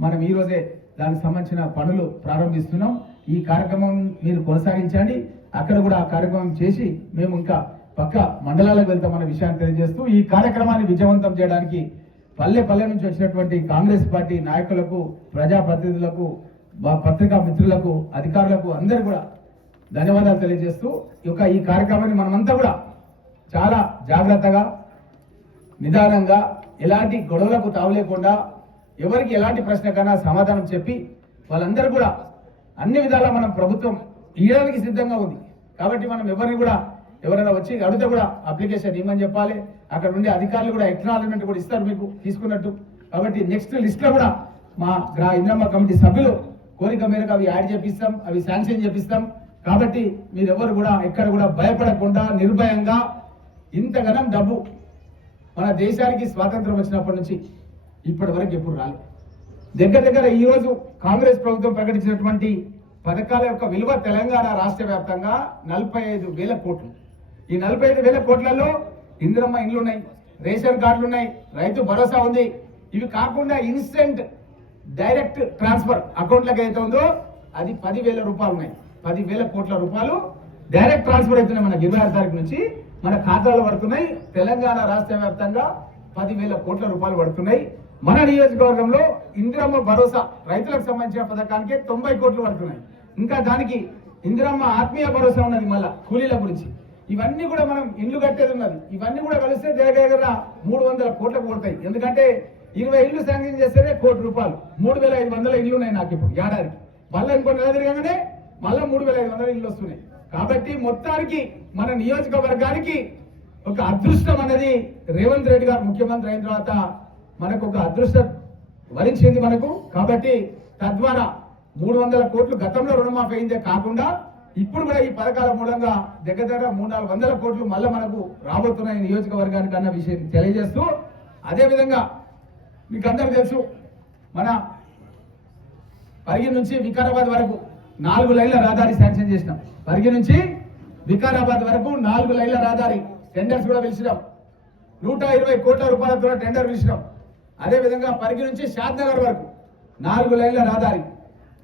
మనం ఈ రోజే దానికి సంబంధించిన పనులు ప్రారంభిస్తున్నాం. ఈ కార్యక్రమం మీరు కొనసాగించండి. అక్కడ కూడా ఆ కార్యక్రమం చేసి మేము ఇంకా పక్క మండలాలకు వెళ్తామన్న విషయాన్ని తెలియజేస్తూ, ఈ కార్యక్రమాన్ని విజయవంతం చేయడానికి పల్లె నుంచి వచ్చినటువంటి కాంగ్రెస్ పార్టీ నాయకులకు, ప్రజాప్రతినిధులకు, పత్రికా మిత్రులకు, అధికారులకు అందరూ కూడా ధన్యవాదాలు తెలియజేస్తూ, ఈ కార్యక్రమాన్ని మనమంతా కూడా చాలా జాగ్రత్తగా, నిదానంగా, ఎలాంటి గొడవలకు తావులేకుండా, ఎవరికి ఎలాంటి ప్రశ్నకైనా సమాధానం చెప్పి వాళ్ళందరూ కూడా అన్ని విధాలా మనం ప్రభుత్వం ఇవ్వడానికి సిద్ధంగా ఉంది. కాబట్టి మనం ఎవరైనా వచ్చి అడిగితే కూడా అప్లికేషన్ ఇవ్వమని చెప్పాలి. అక్కడ ఉండే అధికారులు కూడా ఎక్నాలజ్మెంట్ కూడా ఇస్తారు మీకు తీసుకున్నట్టు. కాబట్టి నెక్స్ట్ లిస్ట్లో కూడా మా ఇందిరమ్మ కమిటీ సభ్యులు కోరిక మేరకు అవి యాడ్ చేపిస్తాం, అవి శాంక్షన్ చేపిస్తాం. కాబట్టి మీరెవరు కూడా ఎక్కడ కూడా భయపడకుండా నిర్భయంగా, ఇంతగానం డబ్బు మన దేశానికి స్వాతంత్రం వచ్చినప్పటి నుంచి ఇప్పటి వరకు ఎప్పుడు రాలేదు. దగ్గర ఈ రోజు కాంగ్రెస్ ప్రభుత్వం ప్రకటించినటువంటి పథకాల యొక్క విలువ తెలంగాణ రాష్ట్ర వ్యాప్తంగా 45,000 కోట్లు. ఈ 45,000 కోట్లలో ఇందిరమ్మ ఇండ్లు ఉన్నాయి, రేషన్ కార్డులు ఉన్నాయి, రైతు భరోసా ఉంది. ఇవి కాకుండా ఇన్స్టెంట్ డైరెక్ట్ ట్రాన్స్ఫర్ అకౌంట్లకు అయితే ఉందో అది 10,000 రూపాయలు ఉన్నాయి. 10,000 కోట్ల రూపాయలు డైరెక్ట్ ట్రాన్స్ఫర్ అవుతున్నాయి. మనకు 26 తారీఖు నుంచి మన ఖాతాలో పడుతున్నాయి. తెలంగాణ రాష్ట్ర వ్యాప్తంగా 10,000 కోట్ల రూపాయలు పడుతున్నాయి. మన నియోజకవర్గంలో ఇందిరమ్మ భరోసా రైతులకు సంబంధించిన పథకానికి 90 కోట్లు పడుతున్నాయి. ఇంకా దానికి ఇందిరమ్మ ఆత్మీయ భరోసా ఉన్నది, మళ్ళా కూలీల గురించి. ఇవన్నీ కూడా మనం ఇల్లు కట్టేది ఉన్నది. ఇవన్నీ కూడా కలిస్తే దగ్గర 300 కోట్లకు పడతాయి. ఎందుకంటే 20 ఇల్లు శాంక్షన్ చేస్తేనే 1 కోటి రూపాయలు. 3,500 ఇల్లు ఉన్నాయి నాకు ఇప్పుడు ఏడాదికి. మళ్ళీ ఇంకో నెల తిరగగానే మళ్ళీ 3,500 ఇల్లు వస్తున్నాయి. కాబట్టి మొత్తానికి మన నియోజకవర్గానికి ఒక అదృష్టం అనేది రేవంత్ రెడ్డి గారు ముఖ్యమంత్రి అయిన తర్వాత మనకు ఒక అదృష్టం వరించింది మనకు. కాబట్టి తద్వారా 300 కోట్లు గతంలో రుణమాఫీ అయిందే కాకుండా ఇప్పుడు కూడా ఈ పథకాల మూలంగా దగ్గర 300-400 కోట్లు మళ్ళీ మనకు రాబోతున్నాయి నియోజకవర్గానికి అన్న విషయం తెలియజేస్తూ, అదేవిధంగా మీకు అందరూ తెలుసు మన పరిగి నుంచి వికారాబాద్ వరకు 4 లైన్ల రహదారి శాంక్షన్ చేసినాం. పరిగి నుంచి వికారాబాద్ వరకు 4 లైన్ల రహదారి టెండర్స్ కూడా పిలిచినాం. 120 కోట్ల రూపాయలతో టెండర్ పిలిచినాం. అదేవిధంగా పరిగి నుంచి షాద్నగర్ వరకు 4 లైన్ల రహదారి,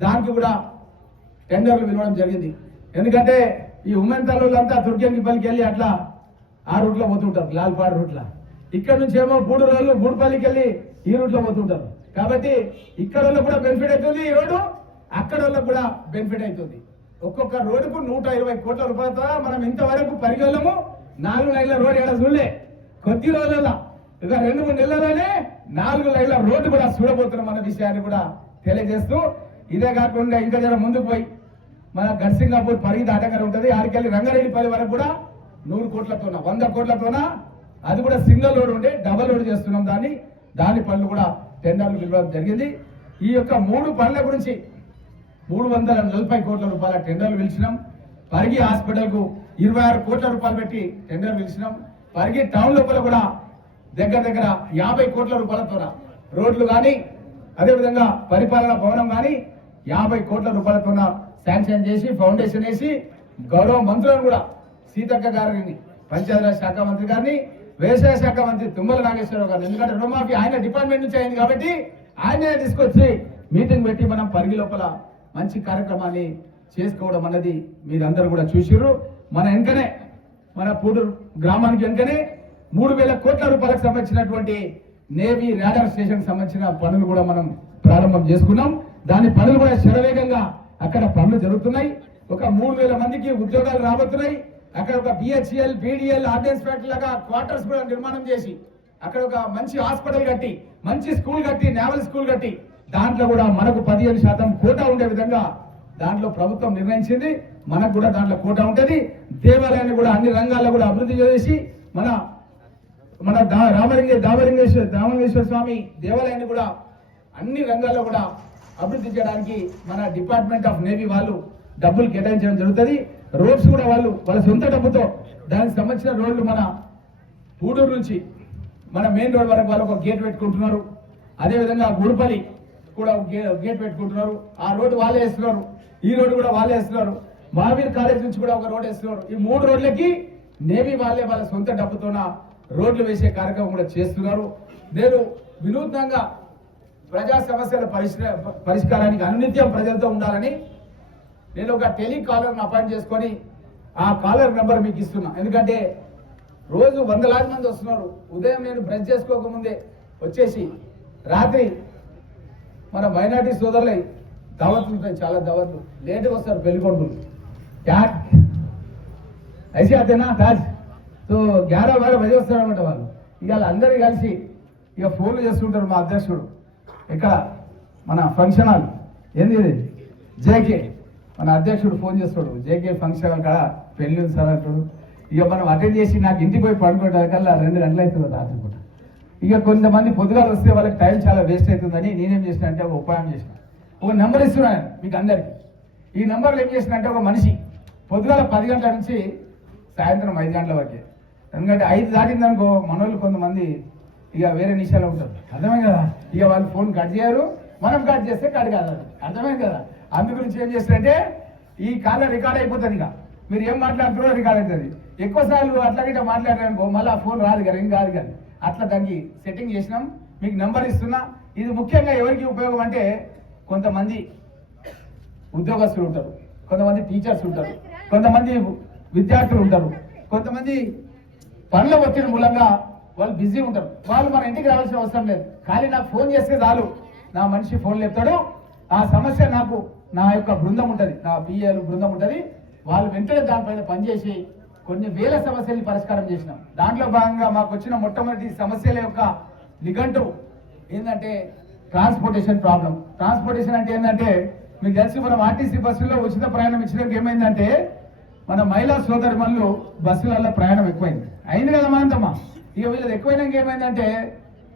దానికి కూడా టెండర్లు పిలవడం జరిగింది. ఎందుకంటే ఈ ఉమెన్ తల్లులంతా తుర్కెన్గిపల్లికి వెళ్ళి అట్లా ఆ రూట్లో పోతుంటారు, లాల్పాడు రూట్లో. ఇక్కడ నుంచి ఏమో గూడుపల్లికి వెళ్ళి ఈ రూట్లో పోతుంటారు. కాబట్టి ఇక్కడ వాళ్ళకు కూడా బెనిఫిట్ అవుతుంది ఈ రోడ్డు, అక్కడ వాళ్ళకు కూడా బెనిఫిట్ అవుతుంది. ఒక్కొక్క రోడ్డుకు 120 కోట్ల రూపాయలతో మనం ఇంతవరకు పరిగెళ్ళము. 4 లైన్ల రోడ్డు ఎక్కడ చూడలే. కొద్ది రోజుల ఇక 2-3 నెలల్లోనే 4 లైన్ల రోడ్డు కూడా చూడబోతున్నాం అన్న విషయాన్ని కూడా తెలియజేస్తూ, ఇదే కాకుండా ఇంకా జర ముందుకు పోయి మన గడ్సింగాపూర్ పరిగి దాటగానే ఉంటుంది, ఆడికెళ్ళి రంగారెడ్డిపల్లి వరకు కూడా 100 కోట్లతోన 100 కోట్లతోన అది కూడా సింగిల్ రోడ్ ఉండే డబల్ రోడ్ చేస్తున్నాం. దాని పనులు కూడా టెండర్లు పిలవడం జరిగింది. ఈ యొక్క 3 పనుల గురించి 340 కోట్ల రూపాయల టెండర్లు పిలిచినాం. పరిగి హాస్పిటల్కు 26 కోట్ల రూపాయలు పెట్టి టెండర్ పిలిచినాం. పరిగి టౌన్ లోపల కూడా దగ్గర 50 కోట్ల రూపాయలతో రోడ్లు కానీ అదేవిధంగా పరిపాలనా భవనం కానీ 50 కోట్ల రూపాయలతో శాంక్షన్ చేసి ఫౌండేషన్ వేసి గౌరవ మంత్రులను కూడా సీతక్క గారిని, పంచాయతీరాజ్ శాఖ మంత్రి గారిని, వ్యవసాయ శాఖ మంత్రి తుమ్మల నాగేశ్వరరావు గారిని, ఎందుకంటే రుణమాఫీ ఆయన డిపార్ట్మెంట్ నుంచి అయింది కాబట్టి ఆయనే తీసుకొచ్చి మీటింగ్ పెట్టి మనం పరిగి లోపల మంచి కార్యక్రమాన్ని చేసుకోవడం అన్నది మీరందరూ కూడా చూసిర్రు. మన వెనుకనే మన పూడూరు గ్రామానికి వెనుకనే 3000 కోట్ల రూపాయలకు సంబంధించినటువంటి నేవీ రాడార్ స్టేషన్ సంబంధించిన పనులు కూడా మనం ప్రారంభం చేసుకున్నాం. దాని పనులు కూడా శరవేగంగా అక్కడ పనులు జరుగుతున్నాయి. ఒక 3000 మందికి ఉద్యోగాలు రాబోతున్నాయి. అక్కడ ఒక BHEL, BDL, ఆర్డినెన్స్ ఫ్యాక్టరీ లాగా క్వార్టర్స్ కూడా నిర్మాణం చేసి అక్కడ ఒక మంచి హాస్పిటల్ కట్టి, మంచి స్కూల్ కట్టి, నేవల్ స్కూల్ కట్టి దాంట్లో కూడా మనకు 15% కోటా ఉండే విధంగా దాంట్లో ప్రభుత్వం నిర్ణయించింది. మనకు కూడా దాంట్లో కోటా ఉంటుంది. దేవాలయాన్ని కూడా అన్ని రంగాల్లో కూడా అభివృద్ధి చేసి మన రామలింగేశ్వర స్వామి దేవాలయాన్ని కూడా అన్ని రంగాల్లో కూడా అభివృద్ధి చేయడానికి మన డిపార్ట్మెంట్ ఆఫ్ నేవీ వాళ్ళు డబ్బులు కేటాయించడం జరుగుతుంది. రోడ్స్ కూడా వాళ్ళ సొంత డబ్బుతో దానికి సంబంధించిన రోడ్లు మన పూడూరు నుంచి మన మెయిన్ రోడ్ వరకు వాళ్ళు ఒక గేట్ పెట్టుకుంటున్నారు. అదేవిధంగా గుడిపల్లి కూడా గేట్ పెట్టుకుంటున్నారు. ఆ రోడ్డు వాళ్ళే వేస్తున్నారు. ఈ రోడ్డు కూడా వాళ్ళే వేస్తున్నారు. మహావీర్ కాలేజ్ నుంచి కూడా ఒక రోడ్ వేస్తున్నారు. ఈ 3 రోడ్లకి నేవీ వాళ్ళ సొంత డబ్బుతోన రోడ్లు వేసే కార్యక్రమం కూడా చేస్తున్నారు. నేను వినూత్నంగా ప్రజా సమస్యల పరిష్కారానికి అనునిత్యం ప్రజలతో ఉండాలని నేను ఒక టెలికాలర్ని అపాయింట్ చేసుకొని ఆ కాలర్ నెంబర్ మీకు ఇస్తున్నా. ఎందుకంటే రోజు 100,000 మంది వస్తున్నారు. ఉదయం నేను బ్రష్ చేసుకోకముందే వచ్చేసి రాత్రి మన మైనార్టీ సోదరులై దావత్లు ఉంటాయి, చాలా దావత్లు లేట్గా వస్తారు పెళ్లికొండలు. ఐసీ అదేనా తాజ్ సో 11-12 బజే వస్తారనమాట వాళ్ళు. ఇక వాళ్ళందరూ కలిసి ఇక ఫోన్లు చేస్తుంటారు. మా అధ్యక్షుడు ఇక్కడ మన ఫంక్షన్ హాల్ ఏంది జేకే, మన అధ్యక్షుడు ఫోన్ చేస్తాడు, జేకే ఫంక్షన్ హాల్ కాడ పెళ్లి ఉంది సార్ అంటాడు. ఇక మనం అటెండ్ చేసి నాకు ఇంటికి పోయి పడుకోవడానికల్లా 2 గంటలు అవుతుంది రాత్రి పూట. ఇక కొంతమంది పొద్దుగాలు వస్తే వాళ్ళకి టైం చాలా వేస్ట్ అవుతుందని నేనేం చేసిన అంటే ఒక ఉపాయం చేసిన, ఒక నెంబర్ ఇస్తున్నాను మీకు అందరికి. ఈ నెంబర్లు ఏం చేసిన అంటే ఒక మనిషి పొద్దుగాల 10 గంటల నుంచి సాయంత్రం 5 గంటల వరకే. ఎందుకంటే 5 దాటిందనుకో మనోళ్ళు కొంతమంది ఇక వేరే నిమిషాలు ఉంటారు, అర్థమైంది కదా. ఇక వాళ్ళు ఫోన్ కట్ చేయరు, మనం కట్ చేస్తే కట్ కాదు, అర్థమైంది కదా. అందు గురించి ఏం చేస్తారంటే ఈ కాల్ రికార్డ్ అయిపోతుంది. ఇక మీరు ఏం మాట్లాడుతున్నారో రికార్డ్ అవుతుంది. ఎక్కువసార్లు అట్లా గిట్ట మాట్లాడారనుకో మళ్ళీ ఆ ఫోన్ రాదు కదా, ఏం కాదు కానీ అట్లా దానికి సెట్టింగ్ చేసినాం. మీకు నెంబర్ ఇస్తున్నా. ఇది ముఖ్యంగా ఎవరికి ఉపయోగం అంటే కొంతమంది ఉద్యోగస్తులు ఉంటారు, కొంతమంది టీచర్స్ ఉంటారు, కొంతమంది విద్యార్థులు ఉంటారు, కొంతమంది పనుల ఒత్తిడి మూలంగా వాళ్ళు బిజీ ఉంటారు. వాళ్ళు మన ఇంటికి రావాల్సిన అవసరం లేదు, ఖాళీ నాకు ఫోన్ చేస్తే చాలు, నా మనిషి ఫోన్ లేపుతాడు. ఆ సమస్య నాకు నా యొక్క బృందం ఉంటుంది, నా పిఏలు బృందం ఉంటుంది, వాళ్ళు వెంటనే దానిపైన పనిచేసి కొన్ని వేల సమస్యల్ని పరిష్కారం చేసినాం. దాంట్లో భాగంగా మాకు వచ్చిన మొట్టమొదటి సమస్యల యొక్క నిఘంటు ఏంటంటే ట్రాన్స్పోర్టేషన్ ప్రాబ్లం. ట్రాన్స్పోర్టేషన్ అంటే ఏంటంటే మీకు తెలిసి మనం ఆర్టీసీ బస్సుల్లో ఉచిత ప్రయాణం ఇచ్చినాక ఏమైందంటే మన మహిళా సోదరుమణులు బస్సులలో ప్రయాణం ఎక్కువైంది, అయింది కదా మనంతమ్మా. ఇక వీళ్ళది ఎక్కువైనాక ఏమైందంటే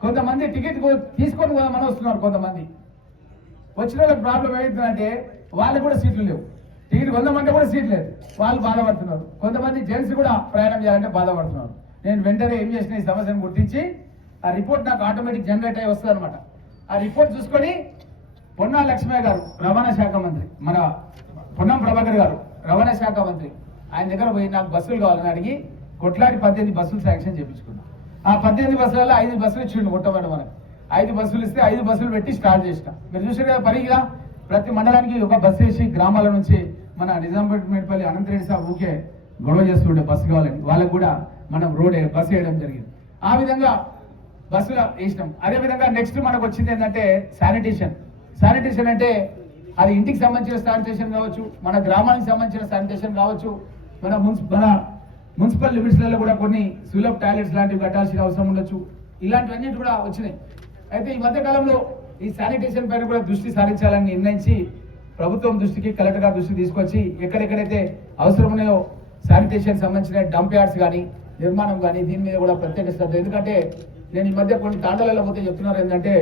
కొంతమంది టికెట్ తీసుకొని పోదామని వస్తున్నారు. కొంతమంది వచ్చిన వాళ్ళకి ప్రాబ్లం ఏమవుతుందంటే వాళ్ళకి కూడా సీట్లు లేవు, టికెట్ కొందామంటే కూడా సీట్ లేదు, వాళ్ళు బాధపడుతున్నారు. కొంతమంది జెంట్స్ కూడా ప్రయాణం చేయాలంటే బాధపడుతున్నారు. నేను వెంటనే ఏం చేసిన ఈ సమస్యను గుర్తించి ఆ రిపోర్ట్ నాకు ఆటోమేటిక్ జనరేట్ అయ్యి వస్తుంది అనమాట. ఆ రిపోర్ట్ చూసుకొని పొన్నా లక్ష్మయ్య గారు రవాణా శాఖ మంత్రి, మన పొన్నం ప్రభాకర్ గారు రవాణా శాఖ మంత్రి, ఆయన దగ్గర పోయి నాకు బస్సులు కావాలని అడిగి కొట్లాడి 18 బస్సులు శాంక్షన్ చేయించుకున్నాం. ఆ 18 బస్సులలో 5 బస్సులు ఇచ్చిండు మొట్టమొదటి మనకు. 5 బస్సులు ఇస్తే 5 బస్సులు పెట్టి స్టార్ట్ చేసిన. మీరు చూసారు కదా పరిగా ప్రతి మండలానికి ఒక బస్సు వేసి గ్రామాల నుంచి మన నిజాంపేటపల్లి అనంతరెడ్డి సాబ్ ఊకే గొడవ చేస్తుండే బస్సు కావాలని వాళ్ళకు కూడా మనం బస్సు వేయడం జరిగింది. ఆ విధంగా బస్సులు వేసినాం. అదేవిధంగా నెక్స్ట్ మనకు వచ్చింది ఏంటంటే శానిటేషన్. శానిటేషన్ అంటే అది ఇంటికి సంబంధించిన శానిటేషన్ కావచ్చు, మన గ్రామానికి సంబంధించిన శానిటేషన్ కావచ్చు, మన మున్సిపల్ లిమిట్స్లలో కూడా కొన్ని సులభ టాయిలెట్స్ లాంటివి కట్టాల్సిన అవసరం ఉండొచ్చు. ఇలాంటివన్నీ కూడా వచ్చినాయి. అయితే ఈ మధ్య కాలంలో ఈ శానిటేషన్ పైన కూడా దృష్టి సారించాలని నిర్ణయించి ప్రభుత్వం దృష్టికి కలెక్టర్ గారి దృష్టి తీసుకొచ్చి ఎక్కడెక్కడైతే అవసరం ఉన్నాయో శానిటేషన్ సంబంధించిన డంప్ యార్డ్స్ కానీ నిర్మాణం కానీ దీని మీద కూడా ప్రత్యేక శ్రద్ధ. ఎందుకంటే నేను ఈ మధ్య కొన్ని తాండాలలో పోతే చెప్తున్నారు ఏంటంటే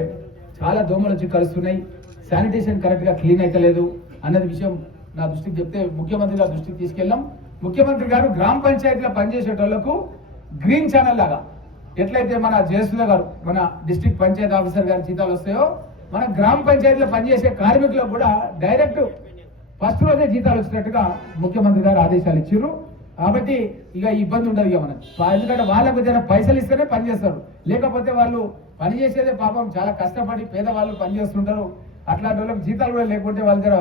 చాలా దోమలు వచ్చి కలుస్తున్నాయి, శానిటేషన్ కరెక్ట్గా క్లీన్ అయితే లేదు అన్నది విషయం నా దృష్టికి చెప్తే ముఖ్యమంత్రి గారి దృష్టికి తీసుకెళ్ళాం. ముఖ్యమంత్రి గారు గ్రామ పంచాయతీలో పనిచేసేటోళ్లకు గ్రీన్ ఛానల్ లాగా ఎట్లయితే మన జయసుధ గారు మన డిస్ట్రిక్ట్ పంచాయతీ ఆఫీసర్ గారి జీతాలు వస్తాయో మన గ్రామ పంచాయతీలో పనిచేసే కార్మికులకు కూడా డైరెక్ట్ ఫస్ట్ రోజే జీతాలు వచ్చినట్టుగా ముఖ్యమంత్రి గారు ఆదేశాలు ఇచ్చారు. కాబట్టి ఇక ఇబ్బంది ఉండదు ఇక మనకి. ఎందుకంటే వాళ్ళకు జర పైసలు ఇస్తేనే పనిచేస్తారు, లేకపోతే వాళ్ళు పనిచేసేదే పాపం చాలా కష్టపడి పేదవాళ్ళు పనిచేస్తుంటారు. అట్లాంటి వాళ్ళకి జీతాలు కూడా లేకుంటే వాళ్ళ దగ్గర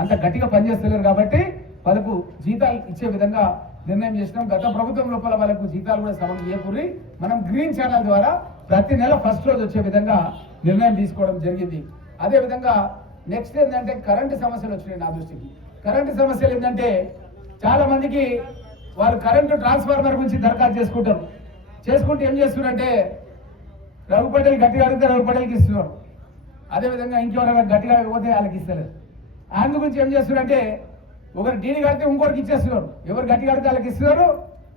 అంత గట్టిగా పనిచేస్తలేరు. కాబట్టి వాళ్ళకు జీతాలు ఇచ్చే విధంగా నిర్ణయం చేసినాం. గత ప్రభుత్వం లోపల వాళ్ళకు జీతాలు కూడా సమం చేయకూరి మనం గ్రీన్ ఛానల్ ద్వారా ప్రతి నెల ఫస్ట్ రోజు వచ్చే విధంగా నిర్ణయం తీసుకోవడం జరిగింది. అదేవిధంగా నెక్స్ట్ ఏంటంటే కరెంటు సమస్యలు వచ్చినాయి నా దృష్టికి. కరెంటు సమస్యలు ఏంటంటే చాలా మందికి వాళ్ళు కరెంటు ట్రాన్స్ఫార్మర్ గురించి దరఖాస్తు చేసుకుంటే ఏం చేస్తున్నారంటే రఘు పటేల్ గట్టిగా అడిగితే రఘు పటేల్కి ఇస్తున్నారు, అదేవిధంగా ఇంకెవరైనా గట్టిగా పోతే వాళ్ళకి ఇస్తలేరు. అందు గురించి ఏం చేస్తున్నారంటే ఒకరు డీడీ కడితే ఇంకోరికి ఇచ్చేస్తున్నారు, ఎవరు గట్టిగా అడిగితే వాళ్ళకి ఇస్తున్నారు,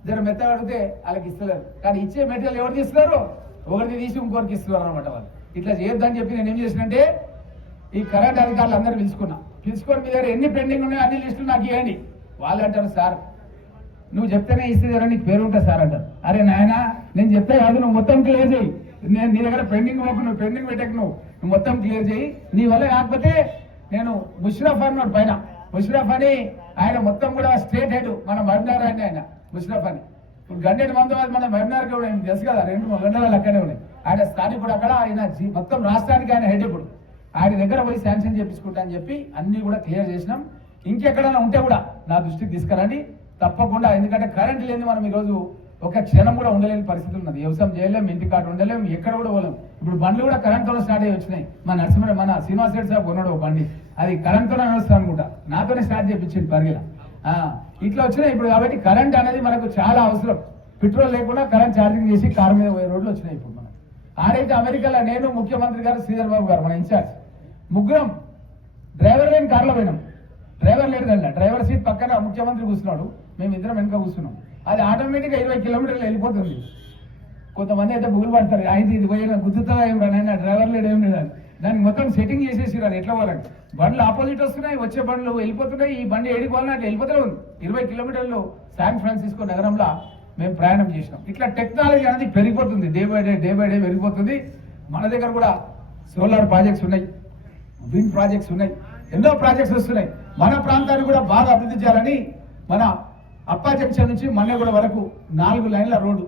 జర మెత్తగా అడిగితే వాళ్ళకి ఇస్తలేరు. కానీ ఇచ్చే మెటీరియల్ ఎవరు తీస్తున్నారు, ఒకరికి తీసి ఇంకోరికి ఇస్తున్నారు అనమాట. వాళ్ళు ఇట్లా చేయొద్దని చెప్పి నేను ఏం చేసినంటే ఈ కరెంట్ అధికారులు అందరూ పిలుచుకొని మీ దగ్గర ఎన్ని పెండింగ్ ఉన్నాయో అన్ని లిస్టులు నాకు ఇవ్వండి. వాళ్ళు అంటారు సార్ నువ్వు చెప్తేనే ఇస్తే నీకు పేరు ఉంటుంది సార్ అంటారు. అరే నాయన నేను చెప్తే కాదు, నువ్వు మొత్తం క్లియర్ చేయి. నేను నీ దగ్గర పెండింగ్ నువ్వు పెండింగ్ పెట్టకు, నువ్వు మొత్తం క్లియర్ చేయి. నీ వల్ల కాకపోతే నేను ముష్రఫ్ అన్నాడు పైన, ముష్రఫ్ అని ఆయన మొత్తం కూడా స్టేట్ హెడ్ మన మహబూబ్నగర్ అని ఆయన ముష్రఫ్ అని. ఇప్పుడు గంటెడు మంది మన మహబూబ్నగర్ కూడా తెలుసు కదా, 2 గంటలు అక్కడే ఉన్నాయి. ఆయన స్థానికుడు అక్కడ, ఆయన మొత్తం రాష్ట్రానికి ఆయన హెడ్. ఇప్పుడు ఆయన దగ్గర పోయి శాంక్షన్ చేపించుకుంటా అని చెప్పి అన్ని కూడా క్లియర్ చేసినాం. ఇంకెక్కడైనా ఉంటే కూడా నా దృష్టికి తీసుకురండి తప్పకుండా. ఎందుకంటే కరెంట్ లేని మనం ఈరోజు ఒక క్షణం కూడా ఉండలేని పరిస్థితి ఉన్నది. వ్యవసాయం చేయలేం, ఇంటికాడ ఉండలేం, ఎక్కడ కూడా పోలేం. ఇప్పుడు బండ్లు కూడా కరెంట్తో స్టార్ట్ అయ్యి వచ్చినాయి. మన శ్రీనివాస్ రెడ్డి సార్ కొన్నాడు బండి, అది కరెంట్తోనే నడుస్తుంది అనుకుంటా, నాతోనే స్టార్ట్ చేయించింది పరిగిల. ఇట్లా వచ్చినాయి ఇప్పుడు. కాబట్టి కరెంట్ అనేది మనకు చాలా అవసరం. పెట్రోల్ లేకుండా కరెంట్ ఛార్జింగ్ చేసి కారు మీద పోయే రోడ్లు వచ్చినాయి ఇప్పుడు మనం. ఆడైతే అమెరికాలో నేను, ముఖ్యమంత్రి గారు, శ్రీధర్ బాబు గారు మన ఇన్ఛార్జ్ ముగ్గురం డ్రైవర్ లేని కార్లో పోయినాం. డ్రైవర్ లేడు కదా, డ్రైవర్ సీట్ పక్కన ముఖ్యమంత్రి కూర్చున్నాడు, మేము ఇద్దరం వెనుక కూర్చున్నాం. అది ఆటోమేటిక్గా 20 కిలోమీటర్లు వెళ్ళిపోతుంది. కొంతమంది అయితే బుగులు పడతారు, ఆయన ఇది పోయినా గుద్దుతా ఏం రానైనా డ్రైవర్ లేడు ఏం లేదు. దానికి మొత్తం సెట్టింగ్ చేసేసి రాదు ఎట్లా పోవాలంటే. బండ్లు ఆపోజిట్ వస్తున్నాయి, వచ్చే బండ్లు వెళ్ళిపోతున్నాయి. ఈ బండి ఏడికి పోవాలని అట్లా వెళ్ళిపోతూనే ఉంది. 20 కిలోమీటర్లు శాన్ ఫ్రాన్సిస్కో నగరంలో మేము ప్రయాణం చేసినాం. ఇట్లా టెక్నాలజీ అనేది పెరిగిపోతుంది, డే బై డే పెరిగిపోతుంది. మన దగ్గర కూడా సోలార్ ప్రాజెక్ట్స్ ఉన్నాయి, విండ్ ప్రాజెక్ట్స్ ఉన్నాయి, ఎన్నో ప్రాజెక్ట్స్ వస్తున్నాయి. మన ప్రాంతాన్ని కూడా బాగా అభివృద్ధి చేయాలని మన అప్పా జంక్షన్ నుంచి మన్నెగూడ వరకు 4 లైన్ల రోడ్డు,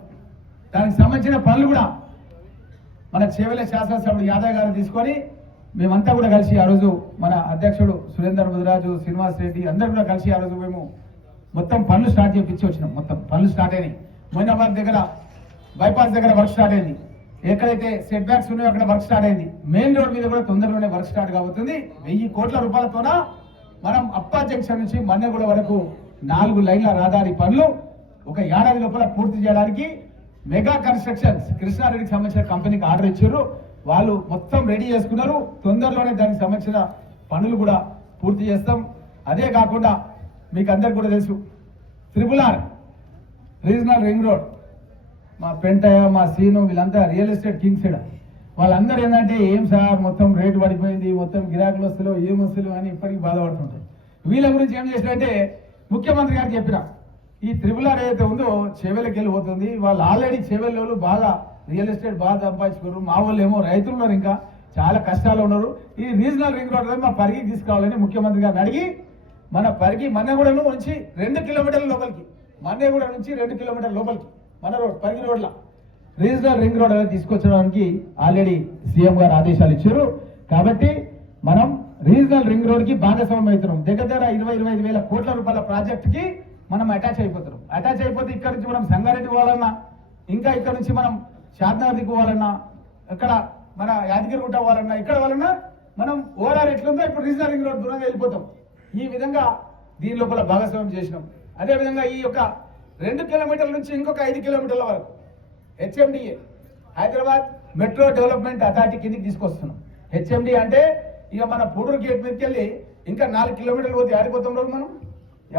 దానికి సంబంధించిన పనులు కూడా మన చేవెళ్ళ శాసనసభ్యుడు యాదవ్ గారు తీసుకొని మేమంతా కూడా కలిసి ఆ రోజు మన అధ్యక్షుడు సురేందర్ ముదిరాజు, శ్రీనివాస్ రెడ్డి అందరూ కూడా కలిసి ఆ రోజు మేము మొత్తం పనులు స్టార్ట్ చేయించి వచ్చినాం. మొత్తం పనులు స్టార్ట్ అయినాయి. మొయినాబాద్ దగ్గర బైపాస్ దగ్గర వర్క్ స్టార్ట్ అయింది. ఎక్కడైతే సెట్ బ్యాక్స్ ఉన్నాయో అక్కడ వర్క్ స్టార్ట్ అయింది. మెయిన్ రోడ్ మీద కూడా తొందరలోనే వర్క్ స్టార్ట్ కాబోతుంది. 1000 కోట్ల రూపాయలతోన మనం అప్పా జంక్షన్ నుంచి మన్నెగూడ వరకు 4 లైన్ల రహదారి పనులు ఒక ఏడాది లోపల పూర్తి చేయడానికి మెగా కన్స్ట్రక్షన్స్ కృష్ణారెడ్డికి సంబంధించిన కంపెనీకి ఆర్డర్ ఇచ్చారు. వాళ్ళు మొత్తం రెడీ చేసుకున్నారు. తొందరలోనే దానికి సంబంధించిన పనులు కూడా పూర్తి చేస్తాం. అదే కాకుండా మీకు అందరికి కూడా తెలుసు, RRR రీజనల్ రింగ్ రోడ్, మా పెంటయ్య, మా సీను వీళ్ళంతా రియల్ ఎస్టేట్ కింగ్స్. వాళ్ళందరూ ఏంటంటే ఏం సార్ మొత్తం రేటు పడిపోయింది, మొత్తం గిరాకులు వస్తలో ఏం వస్తులు అని ఇప్పటికీ బాధపడుతుంటారు. వీళ్ళ గురించి ఏం చేసినంటే ముఖ్యమంత్రి గారికి చెప్పిన ఈ RRR ఏదైతే ఉందో చేవెళ్ళకి వెళ్ళిపోతుంది. వాళ్ళు ఆల్రెడీ చేవెళ్ళ వాళ్ళు బాగా రియల్ ఎస్టేట్ బాగా సంపాదించుకున్నారు. మా వాళ్ళు ఏమో రైతులు ఉన్నారు, ఇంకా చాలా కష్టాలు ఉన్నారు. ఈ రీజనల్ రింగ్ రోడ్ మా పరిగికి తీసుకురావాలని ముఖ్యమంత్రి గారిని అడిగి మన పరిగి మన్నెగూడ నుంచి 2 కిలోమీటర్ల లోపలికి, మన్నెగూడ నుంచి 2 కిలోమీటర్ల లోపలికి మన రోడ్ పరిగి రోడ్ల రీజనల్ రింగ్ రోడ్ అనేది తీసుకొచ్చడానికి ఆల్రెడీ సీఎం గారు ఆదేశాలు ఇచ్చారు. కాబట్టి మనం రీజనల్ రింగ్ రోడ్ కి భాగస్వామ్యం అవుతున్నాం. దగ్గర దగ్గర 20-25 వేల కోట్ల రూపాయల ప్రాజెక్ట్ కి మనం అటాచ్ అయిపోతున్నాం. అటాచ్ అయిపోతే ఇక్కడ నుంచి మనం సంగారెడ్డి పోవాలన్నా, ఇంకా ఇక్కడ నుంచి మనం షాద్నగర్కి పోవాలన్నా, ఇక్కడ మన యాదగిరిగుట్ట పోవాలన్నా, ఇక్కడ పోవాలన్నా మనం ఓవరాల్ ఎట్లుందో ఇప్పుడు రీజనల్ రింగ్ రోడ్ దూరంగా వెళ్ళిపోతాం. ఈ విధంగా దీని లోపల భాగస్వామ్యం చేసినాం. అదేవిధంగా ఈ యొక్క 2 కిలోమీటర్ల నుంచి ఇంకొక 5 కిలోమీటర్ల వరకు HMDA Hyderabad metro development authority కిందకి తీసుకొస్తున్నాం. హెచ్ఎండి అంటే ఇక మన పూడూరు గేట్ మీదకి వెళ్ళి ఇంకా 4 కిలోమీటర్లు పోతే ఆడిపోతాం రోజు మనం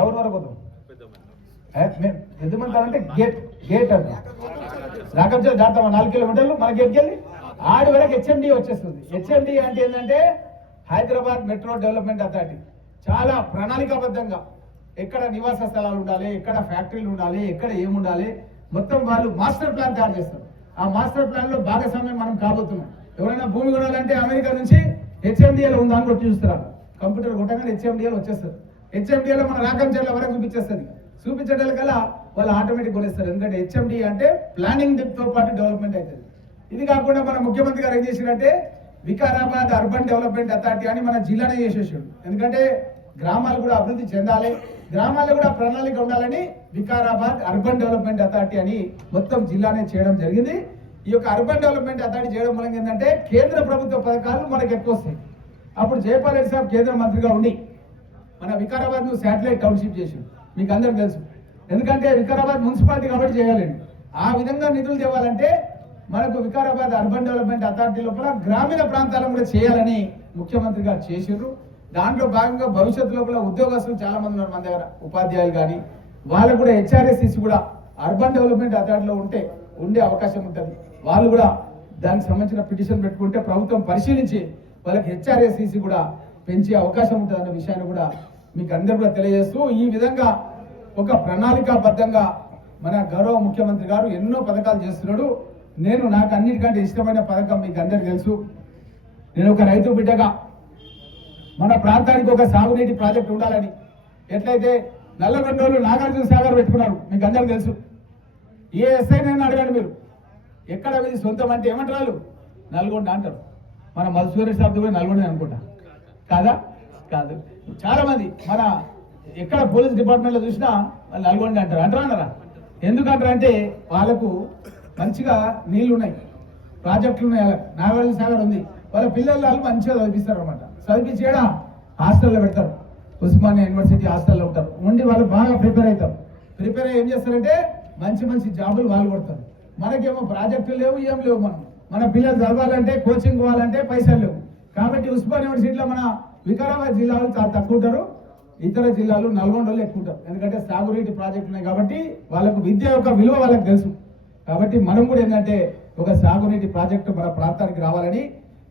ఎవరి వరకు పోతాం ఎంతమంది అంటే గేట్ అంటే రాకంచా దాటామా 4 కిలోమీటర్లు మన గేట్కి వెళ్ళి ఆడి వరకు హెచ్ఎండి వచ్చేస్తుంది. హెచ్ఎండి అంటే ఏంటంటే హైదరాబాద్ మెట్రో డెవలప్మెంట్ అథారిటీ. చాలా ప్రణాళికాబద్ధంగా ఎక్కడ నివాస స్థలాలు ఉండాలి, ఎక్కడ ఫ్యాక్టరీలు ఉండాలి, ఎక్కడ ఏముండాలి మొత్తం వాళ్ళు మాస్టర్ ప్లాన్ తయారు చేస్తారు. ఆ మాస్టర్ ప్లాన్ లో భాగస్వామ్యం మనం కాబోతున్నాం. ఎవరైనా భూమి కొనాలంటే అమెరికా నుంచి హెచ్ఎండిఏలో ఉందా అని కొట్టి చూస్తారు. కంప్యూటర్ కొట్టగానే హెచ్ఎండిఏలో వచ్చేస్తారు. హెచ్ఎండిఏలో మన రాకంచర్ల వరకు చూపించేస్తుంది. చూపించడం కల్లా వాళ్ళు ఆటోమేటిక్ కొనేస్తారు. ఎందుకంటే హెచ్ఎండి అంటే ప్లానింగ్ తో పాటు డెవలప్మెంట్ అవుతుంది. ఇది కాకుండా మన ముఖ్యమంత్రి గారు ఏం చేసినట్టే వికారాబాద్ అర్బన్ డెవలప్మెంట్ అథారిటీ అని మన జిల్లానే చేసేసాడు. ఎందుకంటే గ్రామాలు కూడా అభివృద్ధి చెందాలి, గ్రామాల్లో కూడా ప్రణాళిక ఉండాలని వికారాబాద్ అర్బన్ డెవలప్మెంట్ అథారిటీ అని మొత్తం జిల్లానే చేయడం జరిగింది. ఈ యొక్క అర్బన్ డెవలప్మెంట్ అథారిటీ చేయడం మూలంగా ఏంటంటే కేంద్ర ప్రభుత్వ పథకాలు మనకు ఎక్కువ వస్తాయి. అప్పుడు జయపాల్ రెడ్డి సాబ్ కేంద్ర మంత్రిగా ఉండి మన వికారాబాద్ ను శాటిలైట్ టౌన్షిప్ చేసి మీకు అందరికి తెలుసు. ఎందుకంటే వికారాబాద్ మున్సిపాలిటీ కాబట్టి చేయాలండి. ఆ విధంగా నిధులు తేవాలంటే మనకు వికారాబాద్ అర్బన్ డెవలప్మెంట్ అథారిటీ లోపల గ్రామీణ ప్రాంతాలను కూడా చేయాలని ముఖ్యమంత్రి గారు చేసిండ్రు. దాంట్లో భాగంగా భవిష్యత్తు లోపల ఉద్యోగస్తులు చాలా మంది ఉన్నారు మన దగ్గర, ఉపాధ్యాయులు కానీ వాళ్ళకు కూడా హెచ్ఆర్ఎస్సిసి కూడా అర్బన్ డెవలప్మెంట్ అథారిటీలో ఉండే అవకాశం ఉంటుంది. వాళ్ళు కూడా దానికి సంబంధించిన పిటిషన్ పెట్టుకుంటే ప్రభుత్వం పరిశీలించి వాళ్ళకి హెచ్ఆర్ఎస్సిసి కూడా పెంచే అవకాశం ఉంటుంది అన్న విషయాన్ని కూడా మీకు అందరూ కూడా తెలియజేస్తూ ఈ విధంగా ఒక ప్రణాళికాబద్ధంగా మన గౌరవ ముఖ్యమంత్రి గారు ఎన్నో పథకాలు చేస్తున్నాడు. నాకు అన్నిటికంటే ఇష్టమైన పథకం మీకు అందరికీ తెలుసు. నేను ఒక రైతు బిడ్డగా మన ప్రాంతానికి ఒక సాగునీటి ప్రాజెక్ట్ ఉండాలని ఎట్లయితే నల్లగొండోళ్ళు నాగార్జున సాగర్ పెట్టుకున్నారు మీకు అందరికీ తెలుసు. ఏ ఎస్ఐ నేను అడగండి మీరు ఎక్కడ ఇది సొంతం అంటే ఏమంటారు, నల్గొండ అంటారు. మన మధుసూరి సాబ్ కూడా నల్గొండ అనుకుంటా కాదా? కాదు. చాలా మంది మన ఎక్కడ పోలీస్ డిపార్ట్మెంట్లో చూసినా వాళ్ళు నల్గొండ అంటారు. అంటారా? ఎందుకంటారంటే వాళ్ళకు మంచిగా నీళ్లు ఉన్నాయి, ప్రాజెక్టులు ఉన్నాయి, నాగార్జున సాగర్ ఉంది. వాళ్ళ పిల్లలు మంచిగా చదివిస్తారు అనమాట. చదివించేడా హాస్టల్లో పెడతారు, ఉస్మానియా యూనివర్సిటీ హాస్టల్లో ఉంటారు. ఉండి వాళ్ళు బాగా ప్రిపేర్ అవుతారు. ప్రిపేర్ అయ్యి ఏం చేస్తారంటే మంచి జాబులు వాళ్ళు కొడతారు. మనకేమో ప్రాజెక్టులు లేవు, ఏం లేవు. మన పిల్లలు చదవాలంటే కోచింగ్ పోవాలంటే పైసలు లేవు. కాబట్టి ఉస్మానియా యూనివర్సిటీలో మన వికారాబాద్ జిల్లాలో చాలా తక్కువ ఉంటారు, ఇతర జిల్లాలు నల్గొండలో ఎక్కువ ఉంటారు. ఎందుకంటే సాగునీటి ప్రాజెక్టులు ఉన్నాయి కాబట్టి వాళ్ళకు విద్య యొక్క విలువ వాళ్ళకి తెలుసు. కాబట్టి మనం కూడా ఏంటంటే ఒక సాగునీటి ప్రాజెక్టు మన ప్రాంతానికి రావాలని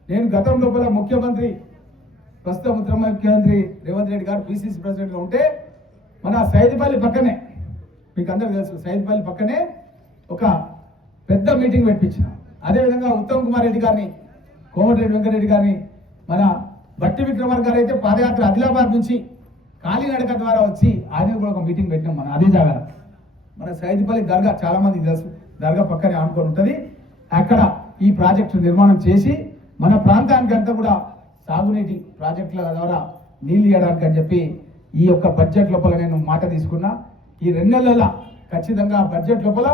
నేను గతం లోపల ముఖ్యమంత్రి ప్రస్తుత ముఖ్యమంత్రి రేవంత్ రెడ్డి గారు పిసిసి ప్రెసిడెంట్గా ఉంటే మన సైదుపల్లి పక్కనే మీకు అందరికీ తెలుసు, సైదుపల్లి పక్కనే ఒక పెద్ద మీటింగ్ పెట్టించిన. అదేవిధంగా ఉత్తమ్ కుమార్ రెడ్డి గారిని, కోమటిరెడ్డి వెంకటరెడ్డి గారిని, మన బట్టి విక్రమార్క గారు అయితే పాదయాత్ర ఆదిలాబాద్ నుంచి కాలినడక ద్వారా వచ్చి ఆయన కూడా ఒక మీటింగ్ పెట్టినాం. మన అదే జాగా మన సైదుపల్లి దర్గా చాలా మందికి తెలుసు, దర్గా పక్కనే ఆనుకొని ఉంటుంది. అక్కడ ఈ ప్రాజెక్టు నిర్మాణం చేసి మన ప్రాంతానికి అంతా కూడా సాగునీటి ప్రాజెక్టుల ద్వారా నీళ్లు ఇవ్వడానికి అని చెప్పి ఈ యొక్క బడ్జెట్ లోపల నేను మాట తీసుకున్నా. ఈ 2 నెలల ఖచ్చితంగా బడ్జెట్ లోపల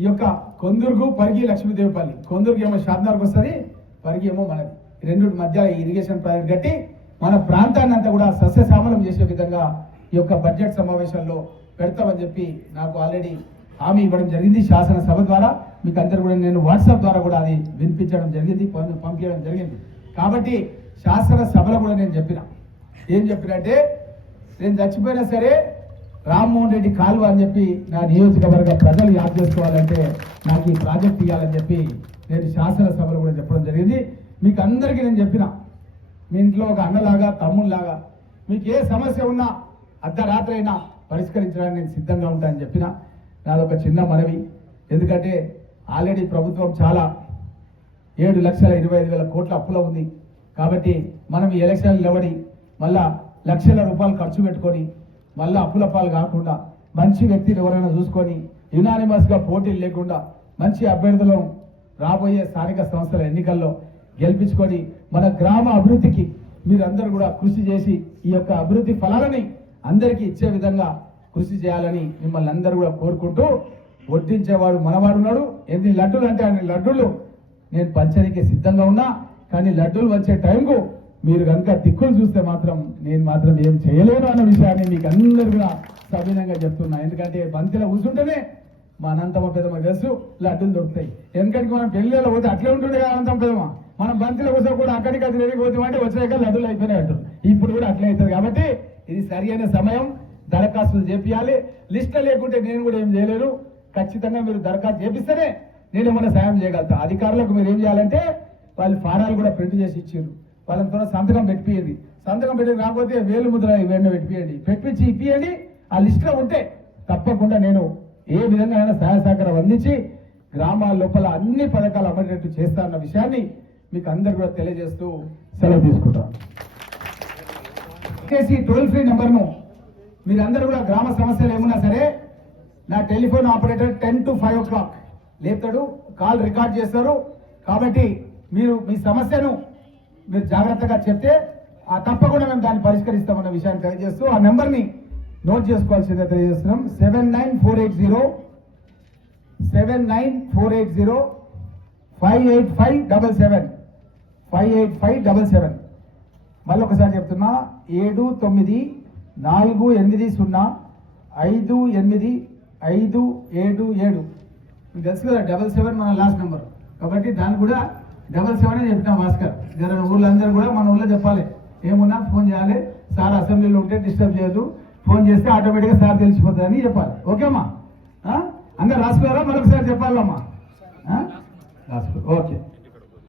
ఈ యొక్క కొందుర్గు పరిగి లక్ష్మీదేవిపల్లి, కొందుర్గు ఏమో షాద్నగర్కి వస్తుంది, పరిగి ఏమో మనది, ఈ 2 మధ్య ఇరిగేషన్ ప్రాజెక్ట్ కట్టి మన ప్రాంతాన్ని అంతా కూడా సస్యశ్యామలం చేసే విధంగా ఈ యొక్క బడ్జెట్ సమావేశంలో పెడతామని చెప్పి నాకు ఆల్రెడీ హామీ ఇవ్వడం జరిగింది. శాసనసభ ద్వారా మీకు అందరు కూడా నేను వాట్సాప్ ద్వారా కూడా అది వినిపించడం జరిగింది, పంపించడం జరిగింది. కాబట్టి శాసనసభలో కూడా నేను ఏం చెప్పినంటే నేను చచ్చిపోయినా సరే రామ్మోహన్ రెడ్డి కాలువ అని చెప్పి నా నియోజకవర్గ ప్రజలు యాద్ చేసుకోవాలంటే నాకు ఈ ప్రాజెక్ట్ ఇవ్వాలని చెప్పి నేను శాసనసభలో కూడా చెప్పడం జరిగింది. మీకు అందరికీ నేను చెప్పిన మీ ఇంట్లో ఒక అన్నలాగా తమ్ముళ్ళలాగా మీకు ఏ సమస్య ఉన్నా అర్ధరాత్రి అయినా పరిష్కరించడానికి నేను సిద్ధంగా ఉంటానని చెప్పిన. నాదొక చిన్న మనవి, ఎందుకంటే ఆల్రెడీ ప్రభుత్వం చాలా 7,25,000 కోట్ల అప్పులో ఉంది. కాబట్టి మనం ఈ ఎలక్షన్లు నిలబడి మళ్ళా లక్షల రూపాయలు ఖర్చు పెట్టుకొని మళ్ళీ అప్పుల పాలు కాకుండా మంచి వ్యక్తిని ఎవరైనా చూసుకొని యునానిమస్గా పోటీలు లేకుండా మంచి అభ్యర్థులను రాబోయే స్థానిక సంస్థల ఎన్నికల్లో గెలిపించుకొని మన గ్రామ అభివృద్ధికి మీరందరూ కూడా కృషి చేసి ఈ యొక్క అభివృద్ధి ఫలాలని అందరికీ ఇచ్చే విధంగా కృషి చేయాలని మిమ్మల్ని అందరూ కూడా కోరుకుంటూ, వడ్డించేవాడు మనవాడు ఉన్నాడు. ఎన్ని లడ్డూలు అంటే అన్ని లడ్డూలు నేను పంచడానికి సిద్ధంగా ఉన్నా. కానీ లడ్డూలు వచ్చే టైంకు మీరు కనుక దిక్కులు చూస్తే మాత్రం నేను మాత్రం ఏం చేయలేను అన్న విషయాన్ని మీకు అందరూ కూడా సవినంగా చెప్తున్నా. ఎందుకంటే బంతిలో కూర్చుంటేనే మా అనంతమ్మ పెదమ్మ తెలుసు లడ్డూలు దొరుకుతాయి. ఎందుకంటే మనం పెళ్ళిలో పోతే అట్లే ఉంటుండే కదా అనంతమ్మ పెదమ్మ. మనం బంతిలో కూర్చో కూడా అక్కడికి అది రెడీ పోతామంటే వచ్చాక లడ్డూలు అయిపోయినాయి అంటారు. ఇప్పుడు కూడా అట్లే అవుతుంది. కాబట్టి ఇది సరి అయిన సమయం. దరఖాస్తులు చేపియాలి. లిస్టులో లేకుంటే నేను కూడా ఏం చేయలేను. ఖచ్చితంగా మీరు దరఖాస్తు చేపిస్తేనే నేను ఏమైనా సాయం చేయగలుగుతా. అధికారులకు మీరు ఏం చేయాలంటే వాళ్ళు ఫారాలు కూడా ప్రింట్ చేసి ఇచ్చారు. వాళ్ళతో సంతకం పెట్టియండి. సంతకం పెట్టి రాకపోతే వేలు ముద్ర ఇవన్నీ పెట్టియండి. పెట్టించి ఇప్పియండి. ఆ లిస్టులో ఉంటే తప్పకుండా నేను ఏ విధంగా అయినా సహాయ సహకారం అందించి గ్రామాల లోపల అన్ని పథకాలు అమలేటట్టు చేస్తా అన్న విషయాన్ని మీకు అందరు కూడా తెలియజేస్తూ సెలవు తీసుకుంటాను. టోల్ ఫ్రీ నెంబర్ను మీరందరూ కూడా గ్రామ సమస్యలు ఏమున్నా సరే నా టెలిఫోన్ ఆపరేటర్ 10 to 5 o'clock లేపుతాడు. కాల్ రికార్డ్ చేస్తారు. కాబట్టి మీరు మీ సమస్యను మీరు జాగ్రత్తగా చెప్తే తప్పకుండా మేము దాన్ని పరిష్కరిస్తామన్న విషయాన్ని తెలియజేస్తూ ఆ నెంబర్ని నోట్ చేసుకోవాల్సిందే తెలియజేస్తున్నాం. 79480 58577 58577. మళ్ళీ ఒకసారి చెప్తున్నా 79485857. మీకు తెలుసు కదా 77 మన లాస్ట్ నెంబర్. కాబట్టి దాన్ని కూడా 77 చెప్తాం. భాస్కర్ జర ఊళ్ళందరూ కూడా మన ఊళ్ళో చెప్పాలి. ఏమున్నా ఫోన్ చేయాలి. సార్ అసెంబ్లీలో ఉంటే డిస్టర్బ్ చేయదు. ఫోన్ చేస్తే ఆటోమేటిక్గా సార్ తెలిసిపోతుంది అని చెప్పాలి. ఓకేమ్మా? అందరు రాసుకోరా? మరొకసారి చెప్పాలమ్మా. రాసుకో. ఓకే.